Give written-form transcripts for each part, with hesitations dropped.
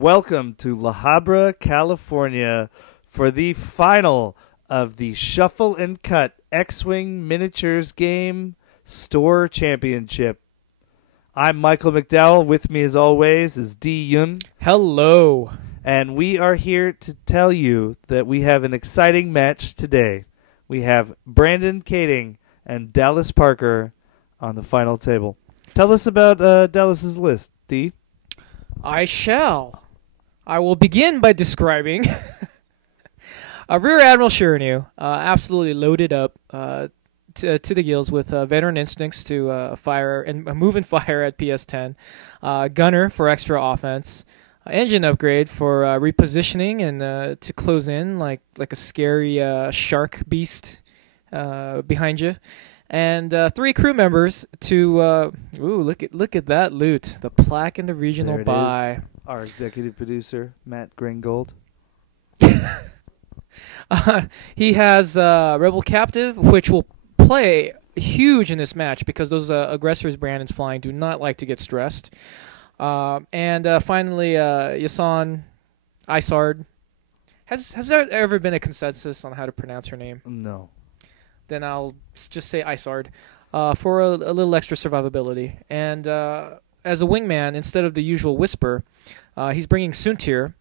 Welcome to La Habra, California for the final of the Shuffle and Cut X-Wing Miniatures Game Store Championship. I'm Michael McDowell. With me as always is D. Yun. Hello. And we are here to tell you that we have an exciting match today. We have Brandon Kading and Dallas Parker on the final table. Tell us about Dallas's list, D. I shall. I will begin by describing Rear Admiral Chiraneau, absolutely loaded up to the gills with veteran instincts to fire and move and fire at PS10, gunner for extra offense, engine upgrade for repositioning and to close in like a scary shark beast behind you. And 3 crew members to look at that loot, the plaque and the regional buy. Is. Our executive producer Matt Gringold. He has Rebel Captive, which will play huge in this match because those aggressors Brandon's flying do not like to get stressed. And finally, Ysanne, Isard. Has there ever been a consensus on how to pronounce her name? No. Then I'll just say Isard for a little extra survivability. And as a wingman, instead of the usual Whisper, he's bringing Soontir.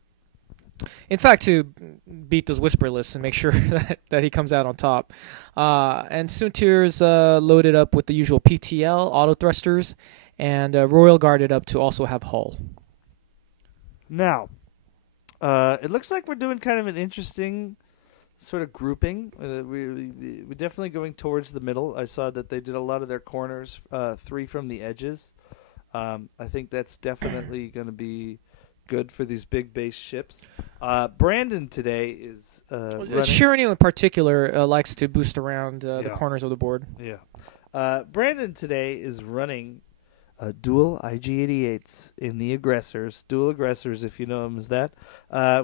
In fact, to beat those Whisper lists and make sure that he comes out on top. And Soontir's loaded up with the usual PTL, Autothrusters, and Royal guarded up to also have hull. Now, it looks like we're doing kind of an interesting sort of grouping. We're definitely going towards the middle. I saw that they did a lot of their corners, 3 from the edges. I think that's definitely going to be good for these big base ships. Brandon today is Chiraneau in particular likes to boost around the corners of the board. Yeah. Brandon today is running dual IG-88s in the Aggressors. Dual Aggressors, if you know them as that.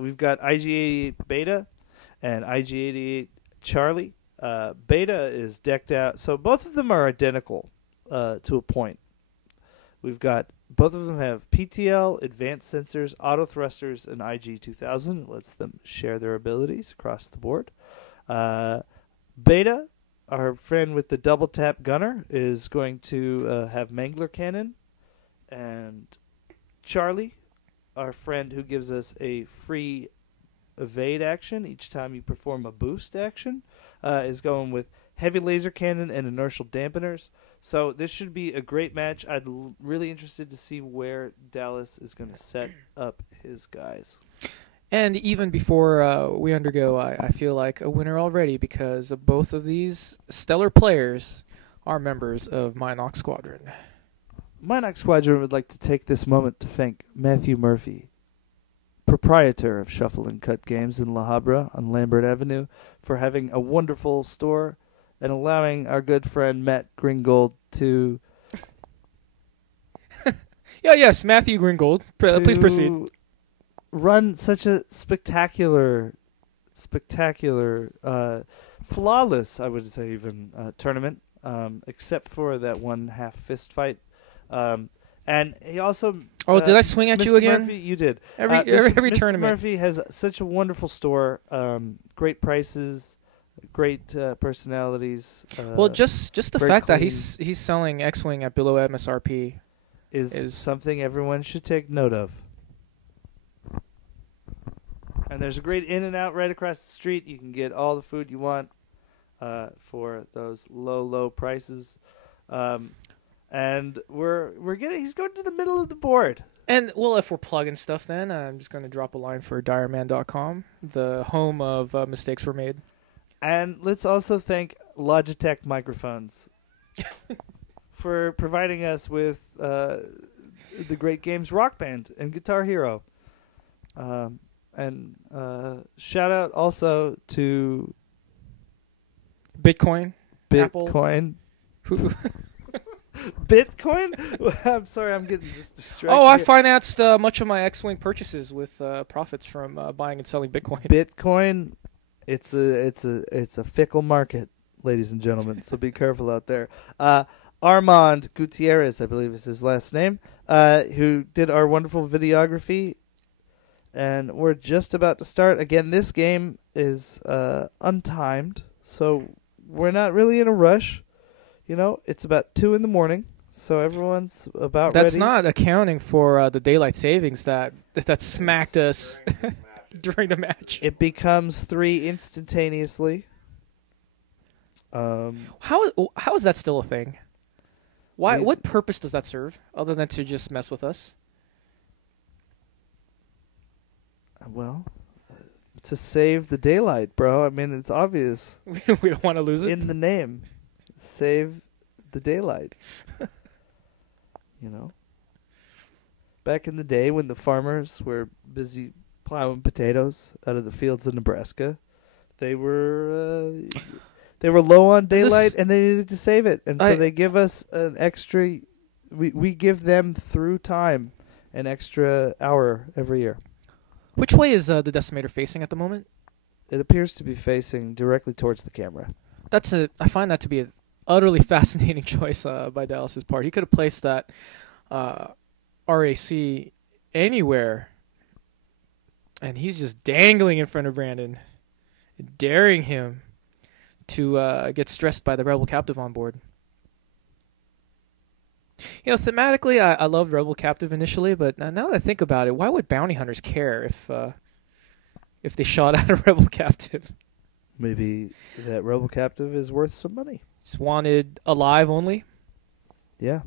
We've got IG-88 Beta and IG-88 Charlie. Beta is decked out. So both of them are identical to a point. We've got both of them have PTL, advanced sensors, Autothrusters, and IG-2000. It lets them share their abilities across the board. Beta, our friend with the double tap gunner, is going to have Mangler cannon. And Charlie, our friend who gives us a free evade action each time you perform a boost action, is going with heavy laser cannon and inertial dampeners. So this should be a great match. I'm really interested to see where Dallas is going to set up his guys. And even before we undergo, I feel like a winner already because both of these stellar players are members of Minox Squadron. Minox Squadron would like to take this moment to thank Matthew Murphy, proprietor of Shuffle and Cut Games in La Habra on Lambert Avenue, for having a wonderful store and allowing our good friend Matt Gringold to... Yes, Matthew Gringold. Please proceed. Run such a spectacular, flawless, I would say even, tournament, except for that one half fist fight. And he also... Oh, did I swing at Mr. you again? Murphy, you did. Every Mr. tournament. Murphy has such a wonderful store, great prices, great personalities. Well, just the fact clean. that he's selling X-Wing at below MSRP is something everyone should take note of. And there's a great In-N-Out right across the street. You can get all the food you want for those low prices. And he's going to the middle of the board. And, well, if we're plugging stuff then, I'm just going to drop a line for direman.com, the home of Mistakes Were Made. And let's also thank Logitech microphones for providing us with the great games Rock Band and Guitar Hero. And shout out also to Bitcoin. Apple. Bitcoin? I'm sorry, I'm getting just distracted. Oh, I financed much of my X-Wing purchases with profits from buying and selling Bitcoin. Bitcoin, it's a fickle market, ladies and gentlemen. So be careful out there. Armand Gutierrez, I believe is his last name, who did our wonderful videography. And we're just about to start. Again, this game is untimed, so we're not really in a rush. You know, it's about 2 in the morning, so everyone's about ready. That's not accounting for the daylight savings that smacked us during the match. It becomes 3 instantaneously. How is that still a thing? Why? What purpose does that serve, other than to just mess with us? Well, to save the daylight, bro. I mean, it's obvious. We don't want to lose it. In the name. Save the daylight. You know? Back in the day when the farmers were busy plowing potatoes out of the fields of Nebraska, they were low on daylight and they needed to save it. And so they give us an extra... We give them, through time, an extra hour every year. Which way is the decimator facing at the moment? It appears to be facing directly towards the camera. I find that to be an utterly fascinating choice by Dallas's part. He could have placed that RAC anywhere, and he's just dangling in front of Brandon, daring him to get stressed by the Rebel Captive on board. You know, thematically, I loved Rebel Captive initially, but now that I think about it, why would bounty hunters care if they shot at a Rebel Captive? Maybe that Rebel Captive is worth some money. It's wanted alive only? Yeah.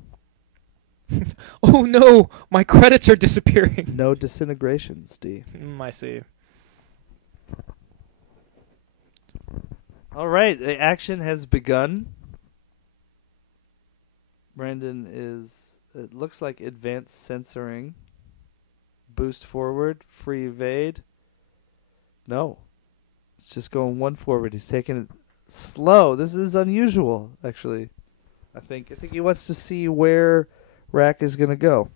Oh no, my credits are disappearing. No disintegrations, D. I see. All right, the action has begun. Brandon it looks like advanced censoring. Boost forward, free evade. No. It's just going 1 forward. He's taking it slow. This is unusual, actually. I think he wants to see where Rack is going to go.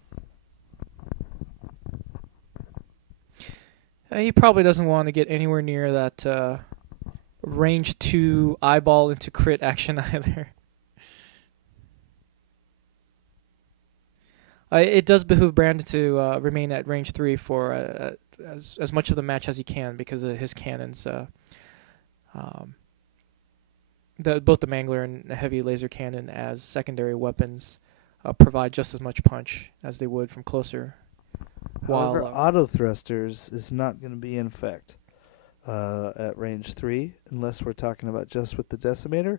He probably doesn't want to get anywhere near that range 2 eyeball into crit action either. It does behoove Brandon to remain at range 3 for as much of the match as he can because of his cannons. Both the Mangler and the heavy laser cannon as secondary weapons provide just as much punch as they would from closer. However, Autothrusters is not going to be in effect at range 3 unless we're talking about just with the decimator.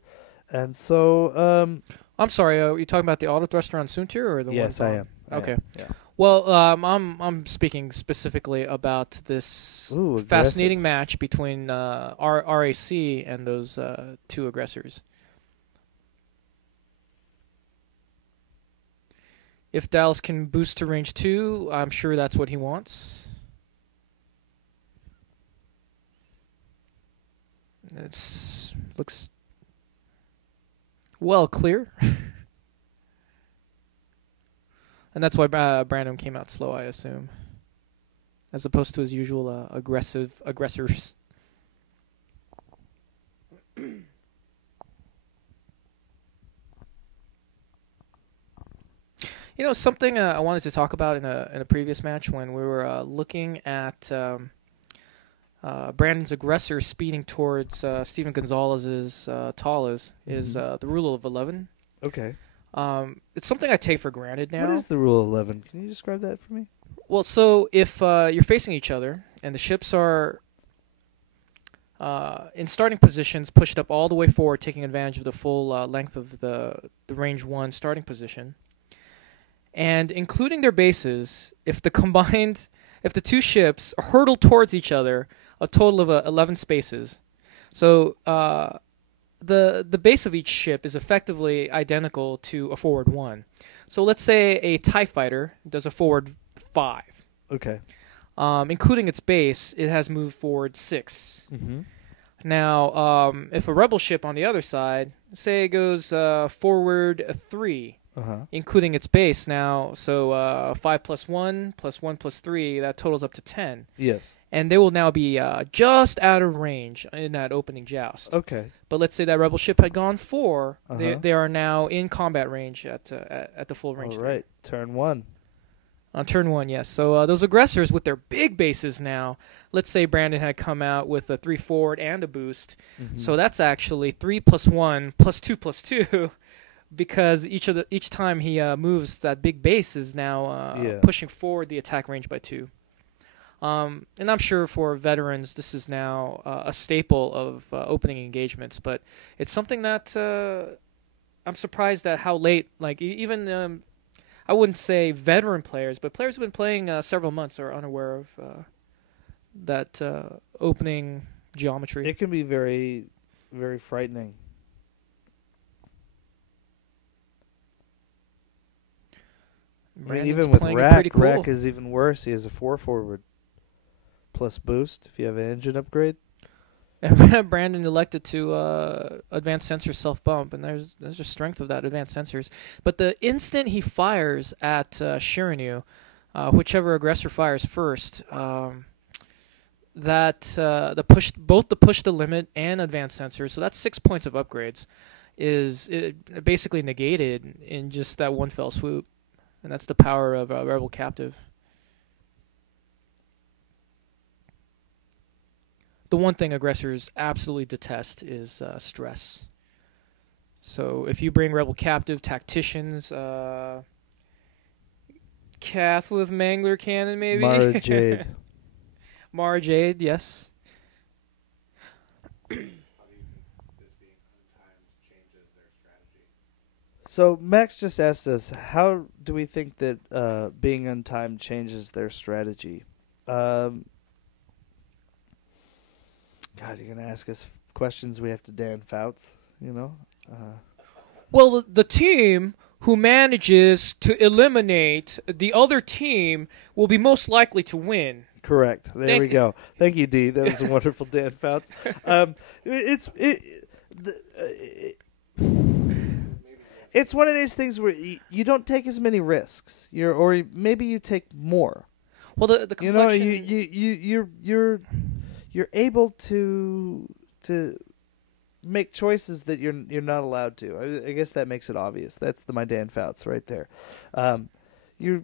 And so... I'm sorry, are you talking about the Autothruster on Soontir or the one? Yes, I am. Okay. Yeah. Well, I'm speaking specifically about this fascinating match between RAC and those 2 aggressors. If Dallas can boost to range 2, I'm sure that's what he wants. It looks well clear. And that's why Brandon came out slow, I assume. As opposed to his usual aggressors. You know, something I wanted to talk about in a previous match when we were looking at Brandon's aggressor speeding towards Steven Gonzalez's Talas is the rule of 11. Okay. It's something I take for granted now. What is the rule of 11? Can you describe that for me? Well, so if you're facing each other and the ships are in starting positions, pushed up all the way forward, taking advantage of the full length of the range 1 starting position, and including their bases, if the 2 ships hurtle towards each other, a total of 11 spaces. So the base of each ship is effectively identical to a forward 1. So let's say a TIE fighter does a forward 5. Okay. Including its base, it has moved forward 6. Mm-hmm. Now, if a rebel ship on the other side, say it goes forward 3, including its base now, so 5 plus 1 plus 1 plus 3, that totals up to 10. Yes. And they will now be just out of range in that opening joust. Okay. But let's say that rebel ship had gone 4. They are now in combat range at the full range. All right. Turn 1. On turn 1, yes. So those aggressors with their big bases now, let's say Brandon had come out with a 3 forward and a boost. So that's actually 3 + 1 + 2 + 2 because each time he moves, that big base is now pushing forward the attack range by 2. And I'm sure for veterans this is now a staple of opening engagements, but it's something that I'm surprised at how late, like even I wouldn't say veteran players, but players who've been playing several months are unaware of that opening geometry. It can be very, very frightening. I mean, even with Rack, cool. Rack is even worse. He has a 4 forward plus boost if you have an engine upgrade. Brandon elected to advanced sensor self bump, and there's just strength of that advanced sensors. But the instant he fires at Chiraneau, whichever aggressor fires first, both the push the limit and advanced sensors, so that's 6 points of upgrades, is basically negated in just that one fell swoop, and that's the power of Rebel Captive. The one thing aggressors absolutely detest is stress. So if you bring Rebel Captive, Tacticians, Cath with Mangler Cannon, maybe? Mara Jade. Mara Jade, yes. So Max just asked us, how do we think that being untimed changes their strategy? God, you're going to ask us questions we have to Dan Fouts, you know? Well, the team who manages to eliminate the other team will be most likely to win. Correct. There we go. Thank you, D. That was a wonderful Dan Fouts. It's one of these things where you don't take as many risks, or maybe you take more. Well, the complexion... You're able to make choices that you're not allowed to. I guess that makes it obvious. That's my Dan Fouts right there. You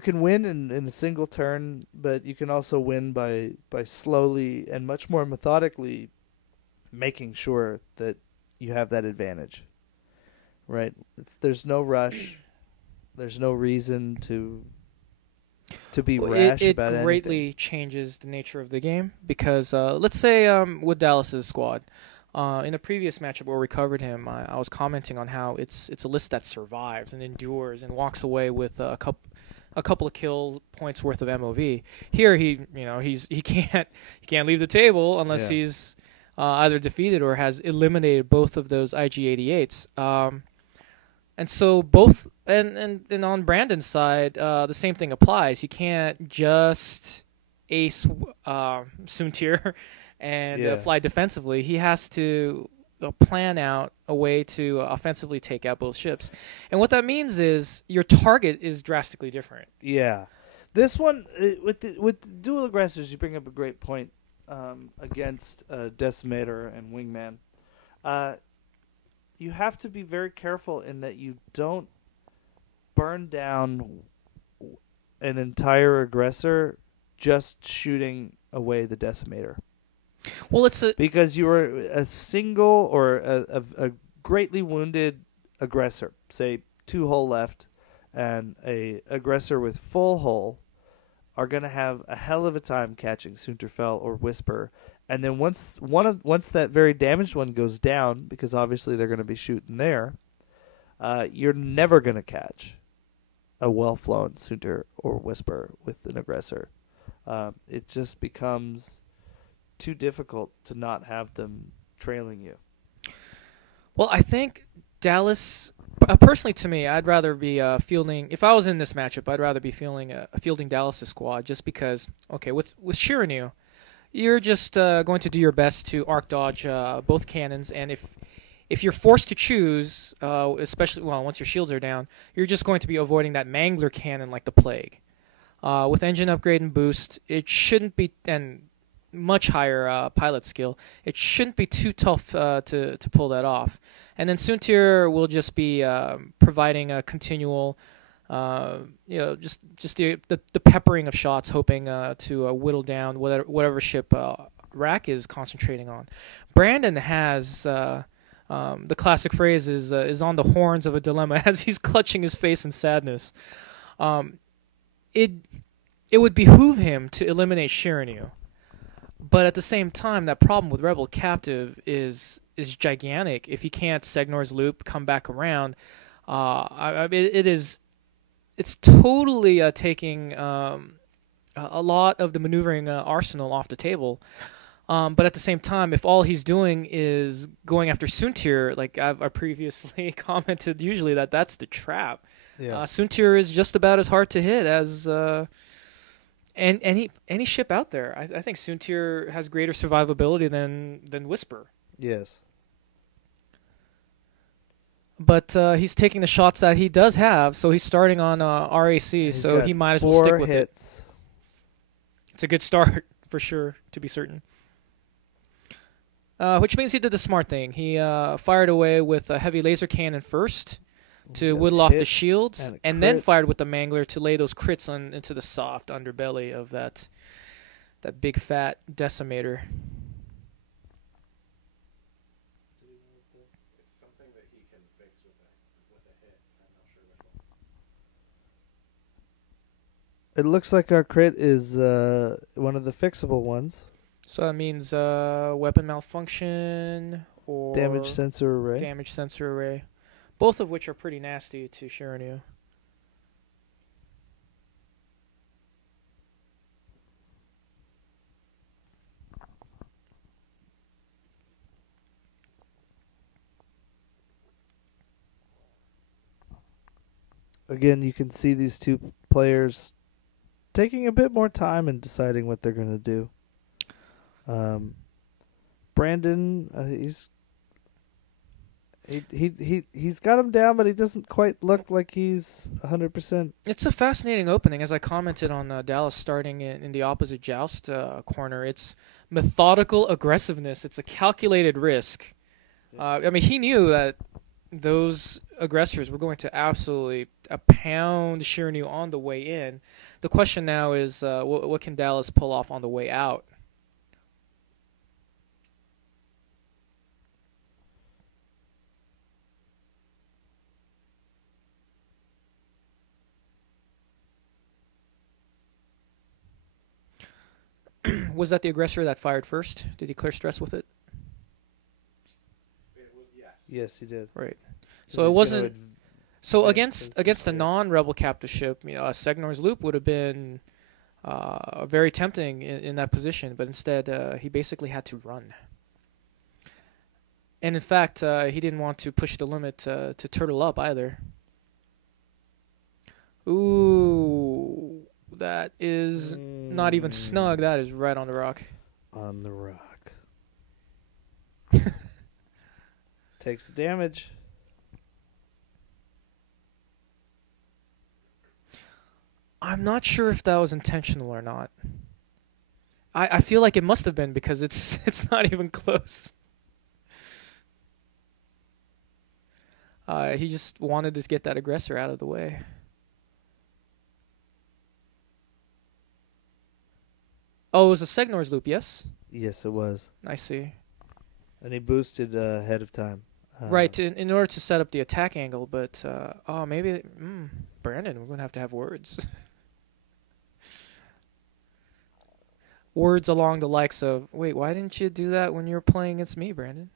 can win in a single turn, but you can also win by slowly and much more methodically making sure that you have that advantage. Right? There's no rush. There's no reason to be rash about anything. It greatly changes the nature of the game because let's say with Dallas's squad, in a previous matchup where we covered him, I was commenting on how it's a list that survives and endures and walks away with a couple of kill points worth of MOV. Here he can't leave the table unless he's either defeated or has eliminated both of those IG-88s. And so both, and on Brandon's side, the same thing applies. He can't just ace Soontir and fly defensively. He has to plan out a way to offensively take out both ships. And what that means is your target is drastically different. Yeah. This one, with the dual aggressors, you bring up a great point against Decimator and Wingman. You have to be very careful in that you don't burn down an entire aggressor just shooting away the Decimator. Well, because you are a single or a greatly wounded aggressor, say 2 hull left, and a aggressor with full hull are going to have a hell of a time catching Soontir or Whisper. And then once that very damaged one goes down, because obviously they're going to be shooting there, you're never going to catch a well-flown Soontir or Whisper with an aggressor. It just becomes too difficult to not have them trailing you. Well, I think Dallas, personally to me, I'd rather be fielding, if I was in this matchup, I'd rather be fielding Dallas' squad just because, okay, with Chiraneau, you're just going to do your best to arc dodge both cannons, and if you're forced to choose, especially once your shields are down, you're just going to be avoiding that Mangler cannon like the plague. With engine upgrade and boost, it shouldn't be, and much higher pilot skill. It shouldn't be too tough to pull that off. And then Soontir will just be providing a continual, just the peppering of shots, hoping to whittle down whatever ship Rack is concentrating on. Brandon has the classic phrase is on the horns of a dilemma as he's clutching his face in sadness. It would behoove him to eliminate Chiraneau, but at the same time, that problem with Rebel Captive is gigantic. If he can't Segnor's loop, come back around, it's totally taking a lot of the maneuvering arsenal off the table. But at the same time, if all he's doing is going after Soontir, like I've previously commented, usually that's the trap. Yeah. Soontir is just about as hard to hit as any ship out there. I think Soontir has greater survivability than Whisper. Yes. But he's taking the shots that he does have, so he's starting on RAC, so he might as well stick with hits. it. It's a good start, for sure, to be certain. Which means he did the smart thing. He fired away with a heavy laser cannon first to whittle off the shields, and then fired with the Mangler to lay those crits into the soft underbelly of that big fat decimator. It's something that he can fix with a hit. I'm not sure which one. It looks like our crit is one of the fixable ones. So that means weapon malfunction or Damage sensor array. Damage sensor array. Both of which are pretty nasty to Chiraneau. Again, you can see these two players taking a bit more time in deciding what they're going to do. Brandon, he's got him down, but he doesn't quite look like he's 100%. It's a fascinating opening, as I commented on Dallas starting in the opposite joust corner. It's methodical aggressiveness. It's a calculated risk. I mean, he knew that those aggressors were going to absolutely pound Chiraneau on the way in. The question now is, what can Dallas pull off on the way out? Was that the aggressor that fired first? Did he clear stress with it? Yes. Yes, he did. Right. So it wasn't. So against a non-rebel captive ship, a Segnor's loop would have been very tempting in that position, but instead he basically had to run. And in fact, he didn't want to push the limit to turtle up either. Ooh. That is not even snug. That is right on the rock. On the rock. Takes the damage. I'm not sure if that was intentional or not. I feel like it must have been because it's not even close. He just wanted to get that aggressor out of the way. Oh, it was a Segnor's loop, yes? Yes, it was. I see. And he boosted ahead of time. Right, in order to set up the attack angle, but, maybe, Brandon, we're going to have words. Words along the likes of, wait, why didn't you do that when you were playing against me, Brandon?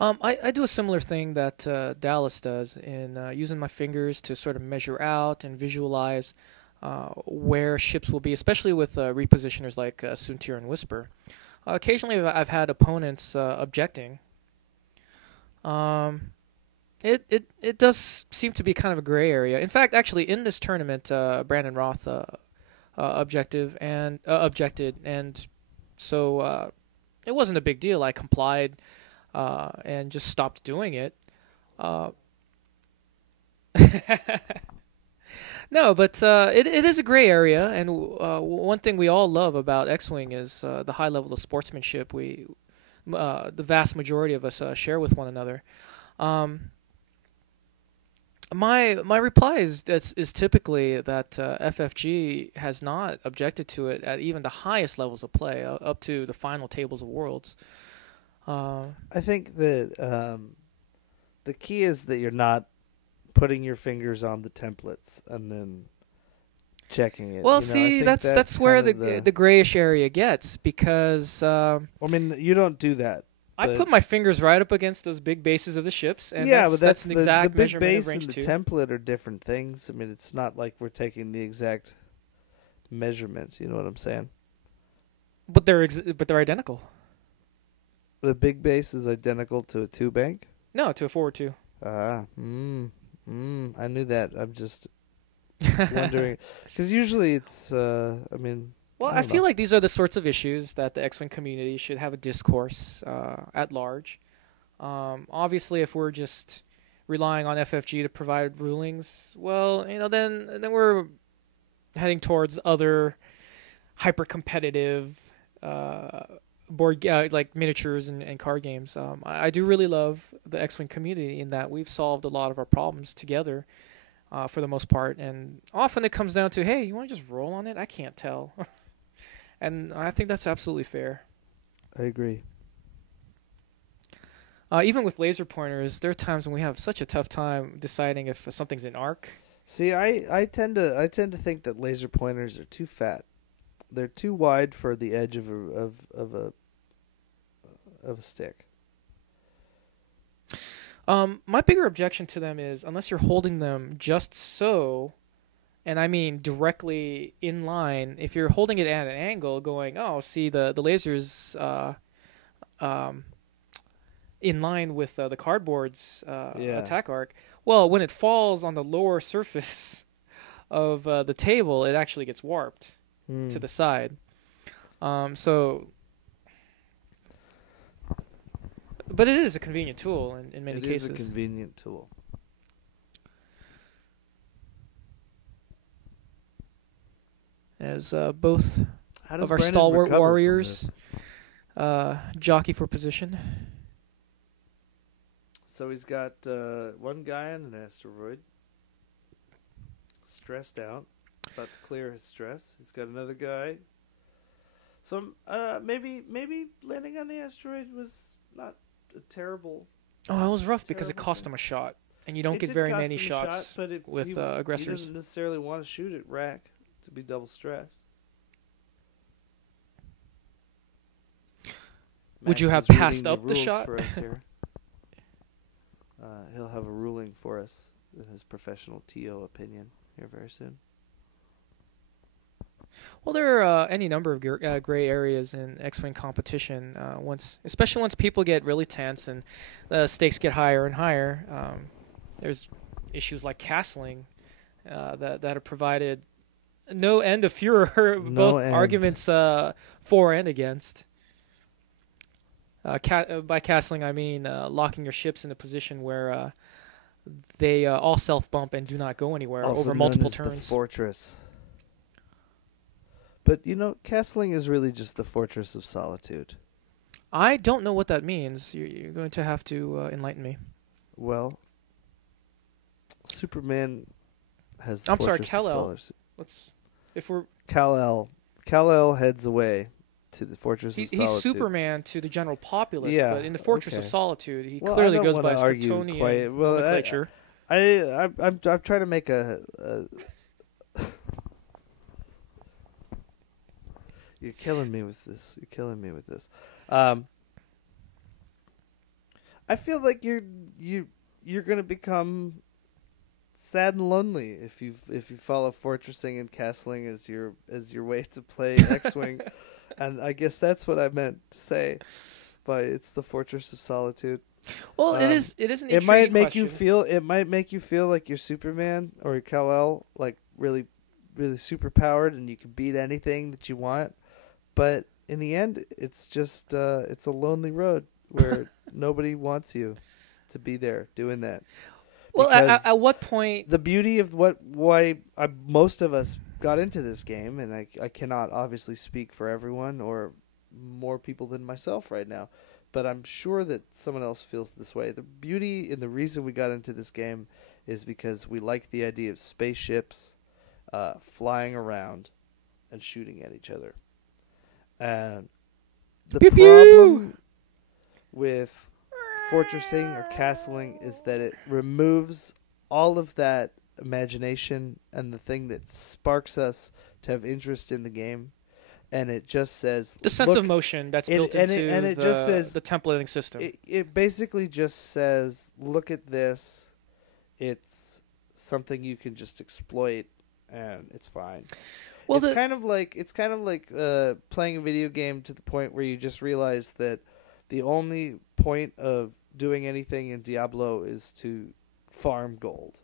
I do a similar thing that Dallas does in using my fingers to sort of measure out and visualize where ships will be, especially with repositioners like Soontir and Whisper. Occasionally I've had opponents objecting. It does seem to be kind of a gray area. In fact, actually, in this tournament, Brandon Roth objected, and so it wasn't a big deal. I complied and just stopped doing it. No, but it is a gray area, and one thing we all love about X-Wing is the high level of sportsmanship the vast majority of us share with one another. My reply is typically that FFG has not objected to it at even the highest levels of play, up to the final tables of Worlds. I think that the key is that you're not putting your fingers on the templates and then checking it. Well, see, that's where the grayish area gets, because I mean, you don't do that. I put my fingers right up against those big bases of the ships, and that's an exact the big measurement base of range and the 2. template are different things. I mean, it's not like we're taking the exact measurements. You know what I'm saying? But they're identical. The big base is identical to a 2-bank? No, to a forward 2. I knew that. I'm just wondering, because usually it's. I mean. Well, I feel like these are the sorts of issues that the X-Wing community should have a discourse at large. Obviously, if we're just relying on FFG to provide rulings, well, then we're heading towards other hyper-competitive board like miniatures and card games. I do really love the X-Wing community in that we've solved a lot of our problems together for the most part, and often it comes down to, hey, you want to just roll on it? I can't tell. And I think that's absolutely fair. I agree. Even with laser pointers, there are times when we have such a tough time deciding if something's in arc. See, I tend to think that laser pointers are too fat. They're too wide for the edge of a stick. My bigger objection to them is, unless you're holding them just so, and I mean directly in line, if you're holding it at an angle going, oh, see, the laser's in line with the cardboard's attack arc, well, when it falls on the lower surface of the table, it actually gets warped to the side. But it is a convenient tool in many cases. It is a convenient tool. As both of our Brandon stalwart recover warriors jockey for position. So he's got one guy on an asteroid, stressed out, about to clear his stress. He's got another guy. So maybe landing on the asteroid was not a terrible. Oh, it was rough because it cost him a shot, and you don't get very many shots with aggressors. He doesn't necessarily want to shoot at rack to be double stressed. Would you have Max is passed reading up the rules shot? for us here. He'll have a ruling for us with his professional TO opinion here very soon. Well, there are any number of gray areas in X-Wing competition. Especially once people get really tense and the stakes get higher and higher. There's issues like castling that have provided no end of furor, both arguments for and against. By castling, I mean locking your ships in a position where they all self-bump and do not go anywhere also over multiple known as turns. The fortress. But, castling is really just the fortress of solitude. I don't know what that means. You're going to have to enlighten me. Well, Superman has the I'm sorry, fortress of Kal-El. solitude. Kal-El heads away to the fortress of solitude. He's Superman to the general populace, yeah, but in the fortress of solitude, he well, clearly I don't goes by wanna argue Kryptonian quite. Well, nomenclature. I'm trying to make a You're killing me with this. I feel like you're gonna become sad and lonely if you follow fortressing and castling as your way to play X-Wing, and I guess that's what I meant to say. But it's the fortress of solitude. Well, it is an intriguing it might make question. it might make you feel like you're Superman or your Kal-El, like really, really super powered, and you can beat anything that you want. But in the end, it's just it's a lonely road where nobody wants you to be there doing that. Well, Because at what point? the beauty of most of us got into this game, and I cannot obviously speak for everyone or more people than myself right now, but I'm sure that someone else feels this way. The beauty and the reason we got into this game is because we like the idea of spaceships flying around and shooting at each other. And the Pew problem with fortressing or castling is that it removes all of that imagination and the thing that sparks us to have interest in the game, and it just says The sense of motion that's built into and it just says the templating system. it basically just says, look at this, it's something you can just exploit and it's fine. Well, It's kind of like playing a video game to the point where you just realize that the only point of doing anything in Diablo is to farm gold.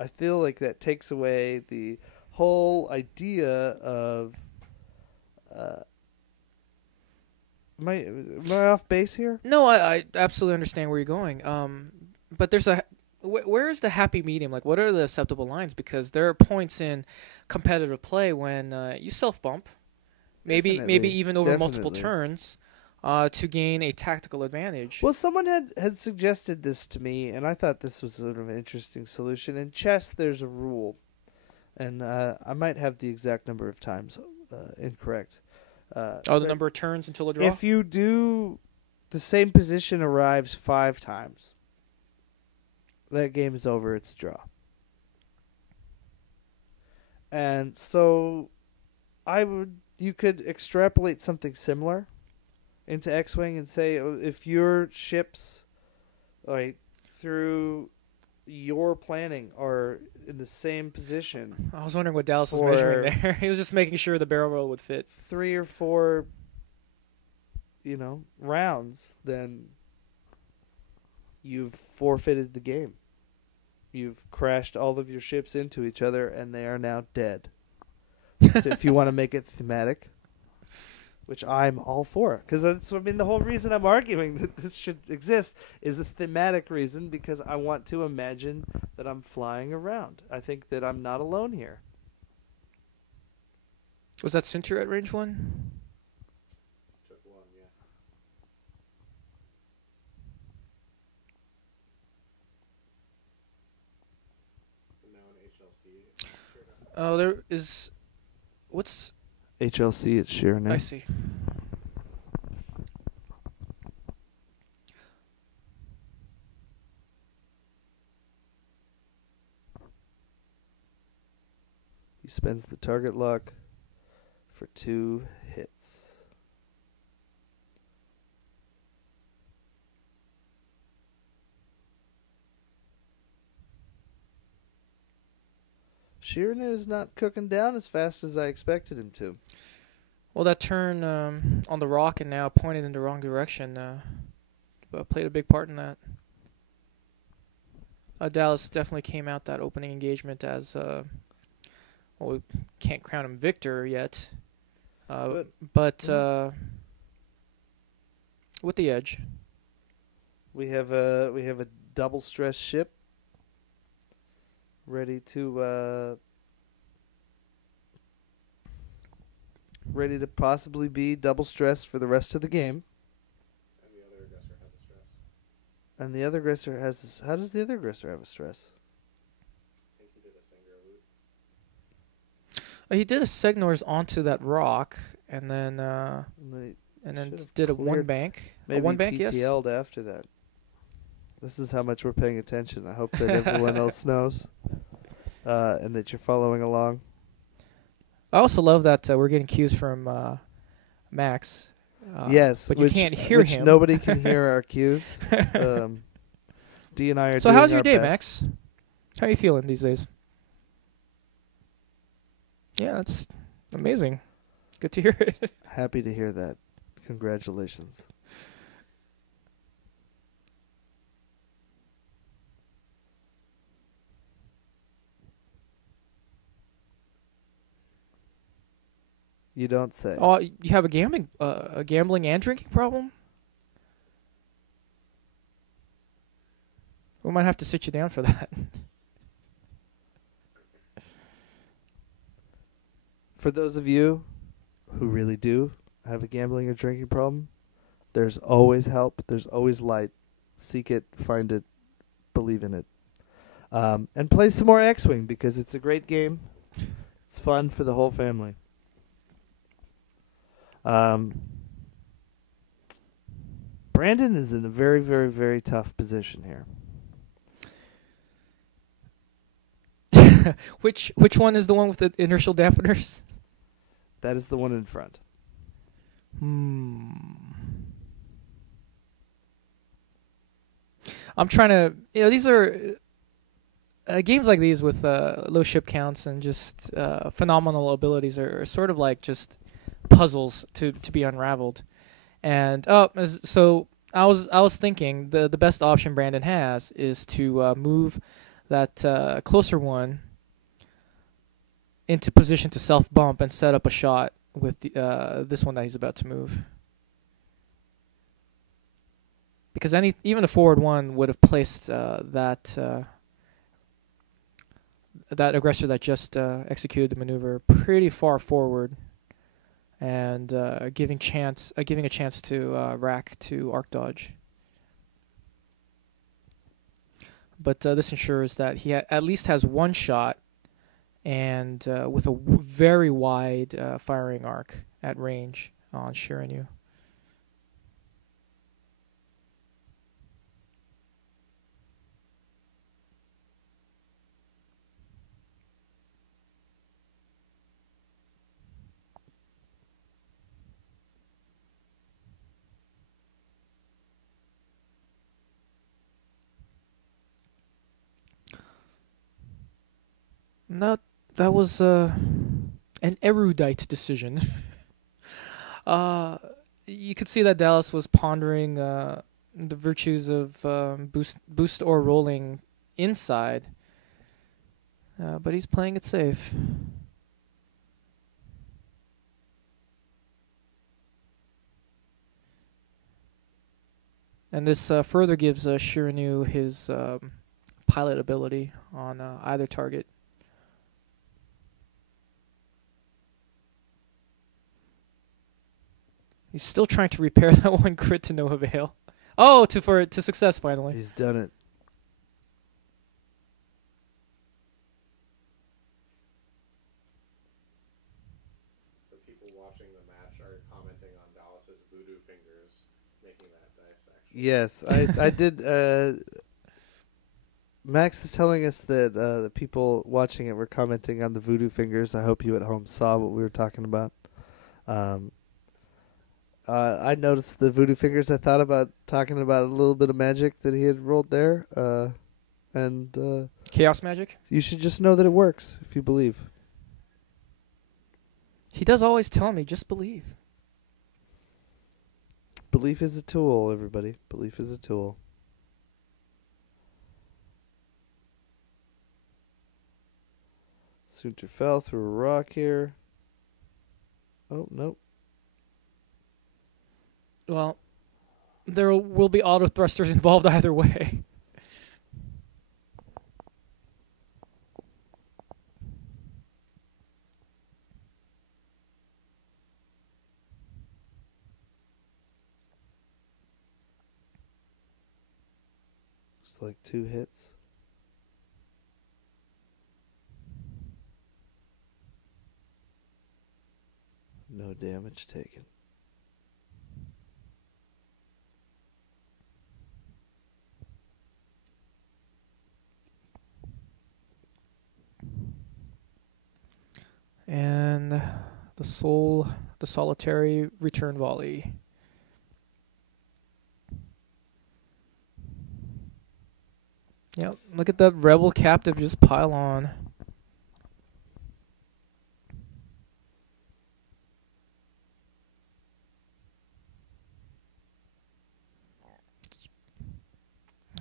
I feel like that takes away the whole idea of. Am I off base here? No, I absolutely understand where you're going. But there's where is the happy medium? Like, what are the acceptable lines? Because there are points in competitive play when you self bump, maybe even over multiple turns, to gain a tactical advantage. Well, someone had suggested this to me, and I thought this was sort of an interesting solution. In chess, there's a rule, and I might have the exact number of times incorrect. The number of turns until a draw? If you do the same position arrives 5 times, that game is over, it's a draw. And so you could extrapolate something similar into X-Wing and say if your ships, like, through your planning are in the same position. I was wondering what Dallas was measuring there. He was just making sure the barrel roll would fit. 3 or 4, rounds, then you've forfeited the game. You've crashed all of your ships into each other, and they are now dead. So if you want to make it thematic, which I'm all for, because the whole reason I'm arguing that this should exist is a thematic reason, because I want to imagine that I'm flying around. I think that I'm not alone here. Was that Soontir at range 1? Took one, yeah. And now in HLC. Oh, there is. What's HLC at Chiraneau. I see. He spends the target lock for 2 hits. Chiraneau is not cooking down as fast as I expected him to. Well, that turn on the rock and now pointed in the wrong direction played a big part in that. Dallas definitely came out that opening engagement as, well, we can't crown him victor yet, but with the edge. We have a double stress ship ready to possibly be double stressed for the rest of the game. And the other aggressor has how does the other aggressor have a stress? I think he did a Singer loot. He did a Segnors onto that rock, and then did a one bank. Maybe a one bank, PTL'd after that. This is how much we're paying attention. I hope that everyone else knows, and that you're following along. I also love that we're getting cues from Max. Yes, but you can't hear which him. Nobody can hear our cues. D and I are. So doing how's your our day, best. Max? How are you feeling these days? Yeah, that's amazing. Good to hear it. Happy to hear that. Congratulations. You don't say. Oh, you have a gambling and drinking problem? We might have to sit you down for that. For those of you who really do have a gambling or drinking problem, there's always help. There's always light. Seek it, find it, believe in it. And play some more X-Wing because it's a great game. It's fun for the whole family. Brandon is in a very, very, very tough position here. Which one is the one with the inertial dampeners? That is the one in front. I'm trying to, these are games like these with low ship counts and just phenomenal abilities are sort of like just puzzles to be unraveled. And so I was thinking the best option Brandon has is to move that closer one into position to self bump and set up a shot with this one that he's about to move. Because even the forward one would have placed that aggressor that just executed the maneuver pretty far forward, and giving a chance to rack to arc dodge. But this ensures that he at least has one shot, and with a very wide firing arc at range on Chiraneau. That was an erudite decision. You could see that Dallas was pondering the virtues of boost or rolling inside, but he's playing it safe. And this further gives Chiraneau his pilot ability on either target. He's still trying to repair that one crit to no avail. Oh, to success finally. He's done it. The people watching the match are commenting on Dallas's voodoo fingers making that dice. Actually, Yes, I did. Max is telling us that the people watching it were commenting on the voodoo fingers. I hope you at home saw what we were talking about. I noticed the voodoo fingers. I thought about talking about a little bit of magic that he had rolled there. And Chaos magic? you should just know that it works if you believe. He does always tell me, just believe. Belief is a tool, everybody. Belief is a tool. Soontir fell through a rock here. Oh, nope. Well, there will be Autothrusters involved either way. It's like 2 hits. No damage taken. And the solitary return volley. Yep, look at that rebel captive just pile on.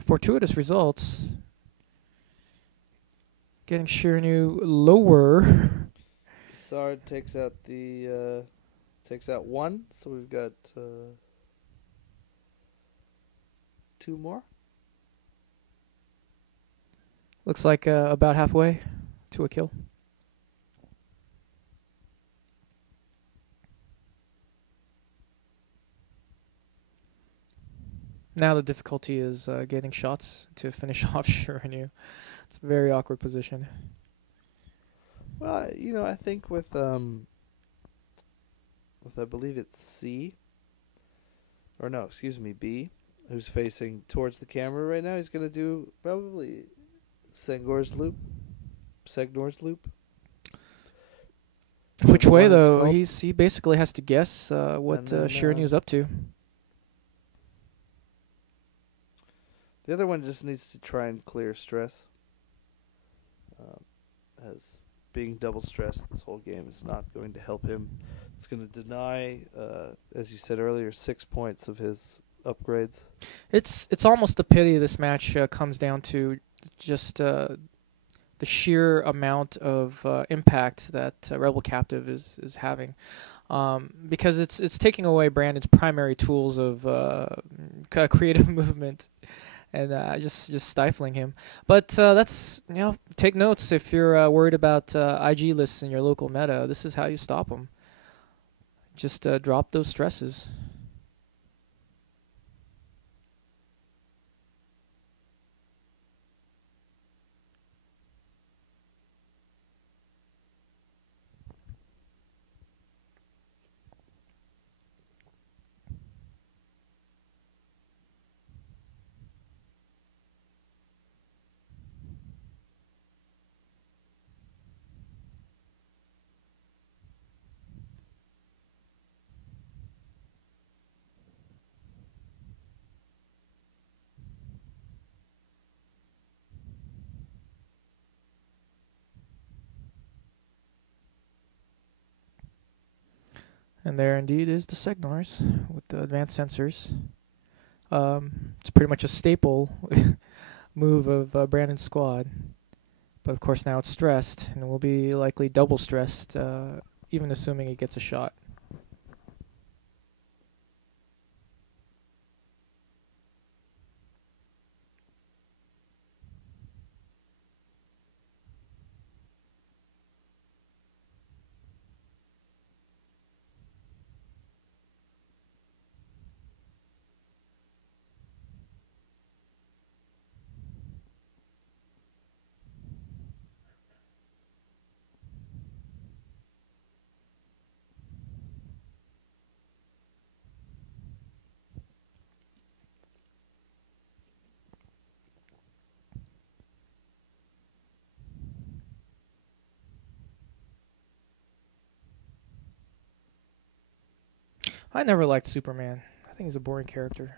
Fortuitous results. Getting Chiraneau lower. Isard takes out the takes out one, so we've got 2 more. Looks like about halfway to a kill. Now the difficulty is getting shots to finish off Chiraneau. It's a very awkward position. Well, I think with I believe it's C, or no, excuse me, B, who's facing towards the camera right now. He's gonna do probably Segnor's loop. Which way though? Called. He basically has to guess what Chiraneau's up to. The other one just needs to try and clear stress. As being double stressed this whole game is not going to help him. It's going to deny, as you said earlier, 6 points of his upgrades. It's almost a pity this match comes down to just the sheer amount of impact that Rebel Captive is having. Because it's taking away Brandon's primary tools of creative movement. And just stifling him. But that's, take notes if you're worried about IG lists in your local meta. This is how you stop them. Just drop those stresses. And there indeed is the Segnors with the advanced sensors. It's pretty much a staple move of Brandon's squad. But of course now it's stressed, and will be likely double stressed, even assuming he gets a shot. I never liked Superman. I think he's a boring character.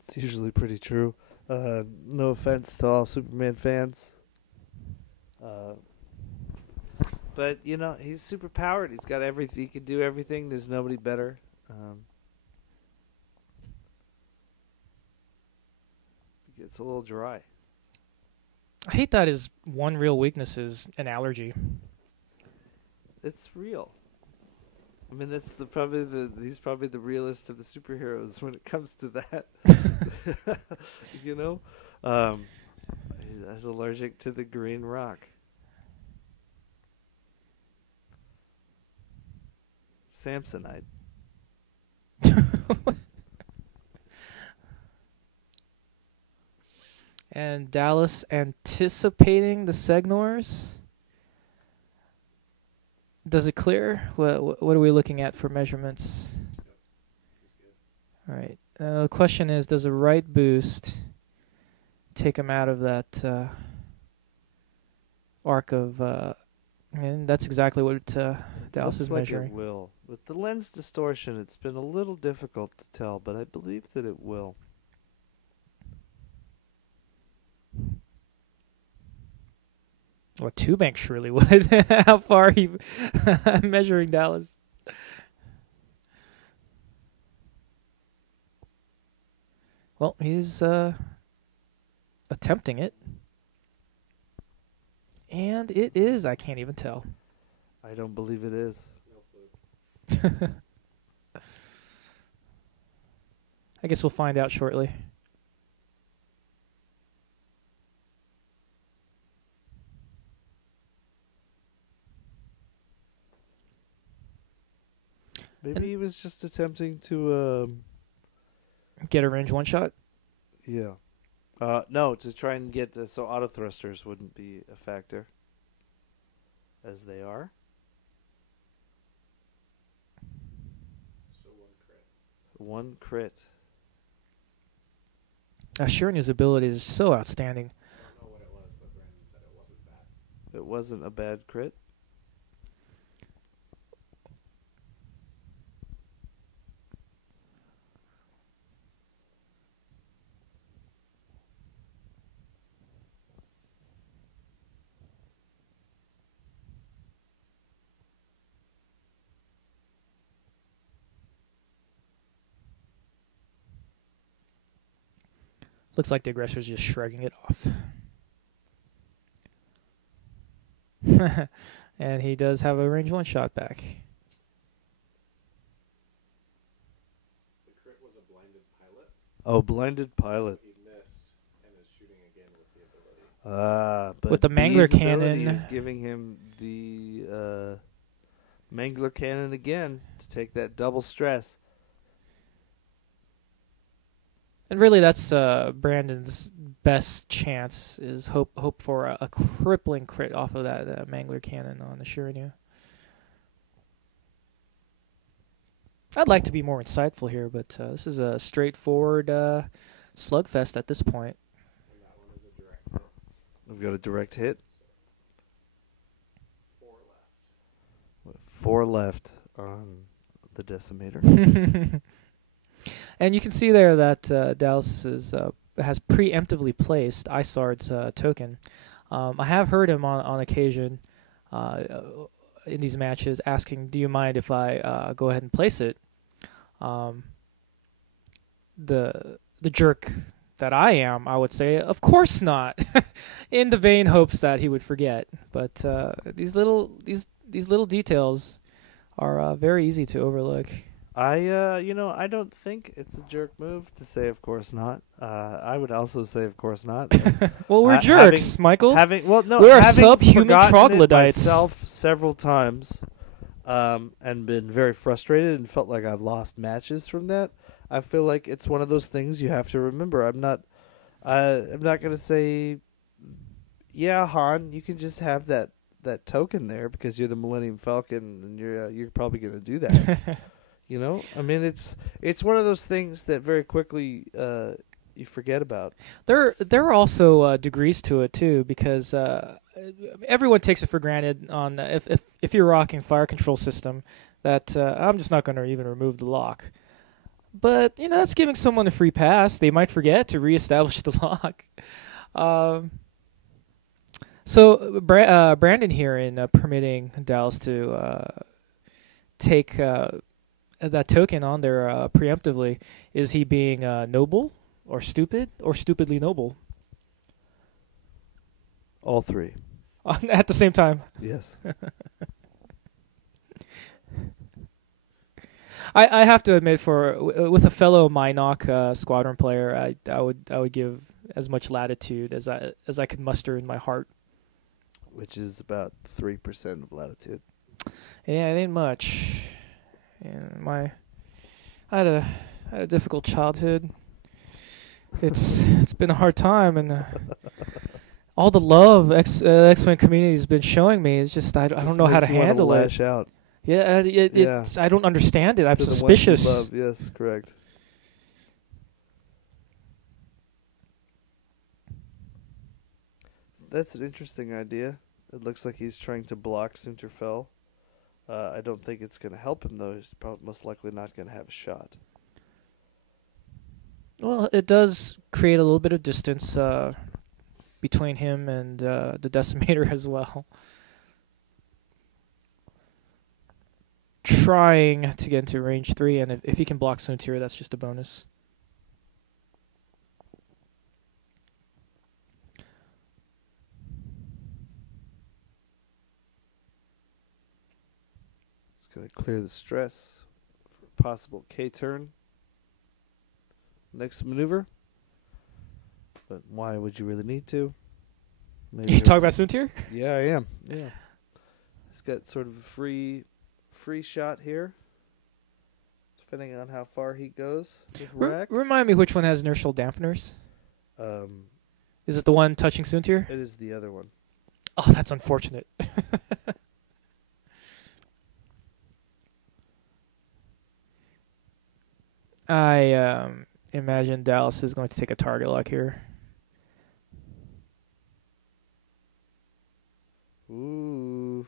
It's usually pretty true. No offense to all Superman fans. But, he's super powered. He's got everything. He can do everything. There's nobody better. It's a little dry. I hate that his one real weakness is an allergy. It's real. I mean, that's he's probably the realest of the superheroes when it comes to that. He's allergic to the green rock. Samsonite. And Dallas anticipating the Segnors. Does it clear? What are we looking at for measurements? All right. The question is, does a right boost take him out of that arc of... and that's exactly what Dallas is measuring. It will. With the lens distortion, it's been a little difficult to tell, but I believe that it will. Well, two bank surely would. How far he measuring Dallas? Well, he's attempting it, and it is. I can't even tell. I don't believe it is. No clue. I guess we'll find out shortly. Maybe he was just attempting to, Get a range one shot. yeah. No, to try and get so Autothrusters wouldn't be a factor, as they are. So one crit. One crit. Shiranou's ability is so outstanding. I don't know what it was, but Brandon said it wasn't bad. It wasn't a bad crit. Looks like the aggressor's just shrugging it off. And he does have a range one shot back. The crit was a blinded pilot. Oh, blinded pilot. He missed and is shooting again with the ability. But With the Mangler B's ability cannon. is giving him the Mangler cannon again to take that double stress. And really, that's Brandon's best chance is hope for a crippling crit off of that Mangler cannon on the Chiraneau. I'd like to be more insightful here, but this is a straightforward slugfest at this point. And that one is a direct hit. We've got a direct hit. 4 left. 4 left on the decimator. And you can see there that Dallas has preemptively placed Isard's token. I have heard him on occasion in these matches asking, "Do you mind if I go ahead and place it?" The jerk that I am, I would say, of course not, in the vain hopes that he would forget. But these little details are very easy to overlook. I don't think it's a jerk move to say of course not. I would also say of course not. Well, we're jerks, Michael. We're We're subhuman troglodytes. Myself several times, and been very frustrated and felt like I've lost matches from that. I feel like it's one of those things you have to remember. I'm not going to say, yeah, Han, you can just have that token there because you're the Millennium Falcon and you're probably going to do that. You know, I mean, it's one of those things that very quickly you forget about. There are also degrees to it too, because everyone takes it for granted on if you're rocking fire control system that I'm just not going to even remove the lock. But that's giving someone a free pass. They might forget to reestablish the lock. So Brandon here in permitting Dallas to take that token on there preemptively, is he being noble or stupid or stupidly noble? All three. At the same time. Yes. I have to admit, with a fellow Minok squadron player, I would give as much latitude as I could muster in my heart. Which is about 3% of latitude. Yeah, it ain't much. And I had a difficult childhood. It's been a hard time, and all the love X-Wing community has been showing me is just I don't know how to handle it. Lash out. Yeah, it's I don't understand it. I'm To the ones you suspicious. love. Yes, correct. That's an interesting idea. It looks like he's trying to block Soontir. I don't think it's going to help him, though. He's probably most likely not going to have a shot. Well, it does create a little bit of distance between him and the Decimator as well. Trying to get into range 3, and if he can block Soontir, that's just a bonus. going to clear the stress for possible K-turn. Next maneuver. But why would you really need to? Maybe You talk about Soontir? Yeah, I am. Yeah. He's got sort of a free shot here, depending on how far he goes with rack. Remind me which one has inertial dampeners. Is it the one touching Soontir? It is the other one. Oh, that's unfortunate. I imagine Dallas is going to take a target lock here. Ooh.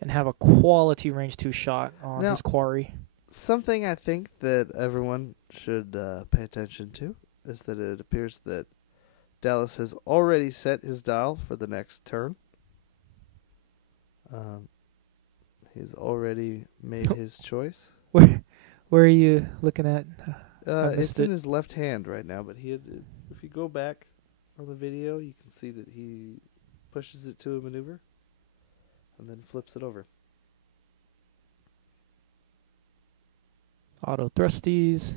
And have a quality range 2 shot on Now, his quarry. Something I think that everyone should pay attention to is that it appears that Dallas has already set his dial for the next turn. He's already made his choice. Where are you looking at? It's in his left hand right now, but if you go back on the video, you can see that he pushes it to a maneuver and then flips it over. Autothrusters.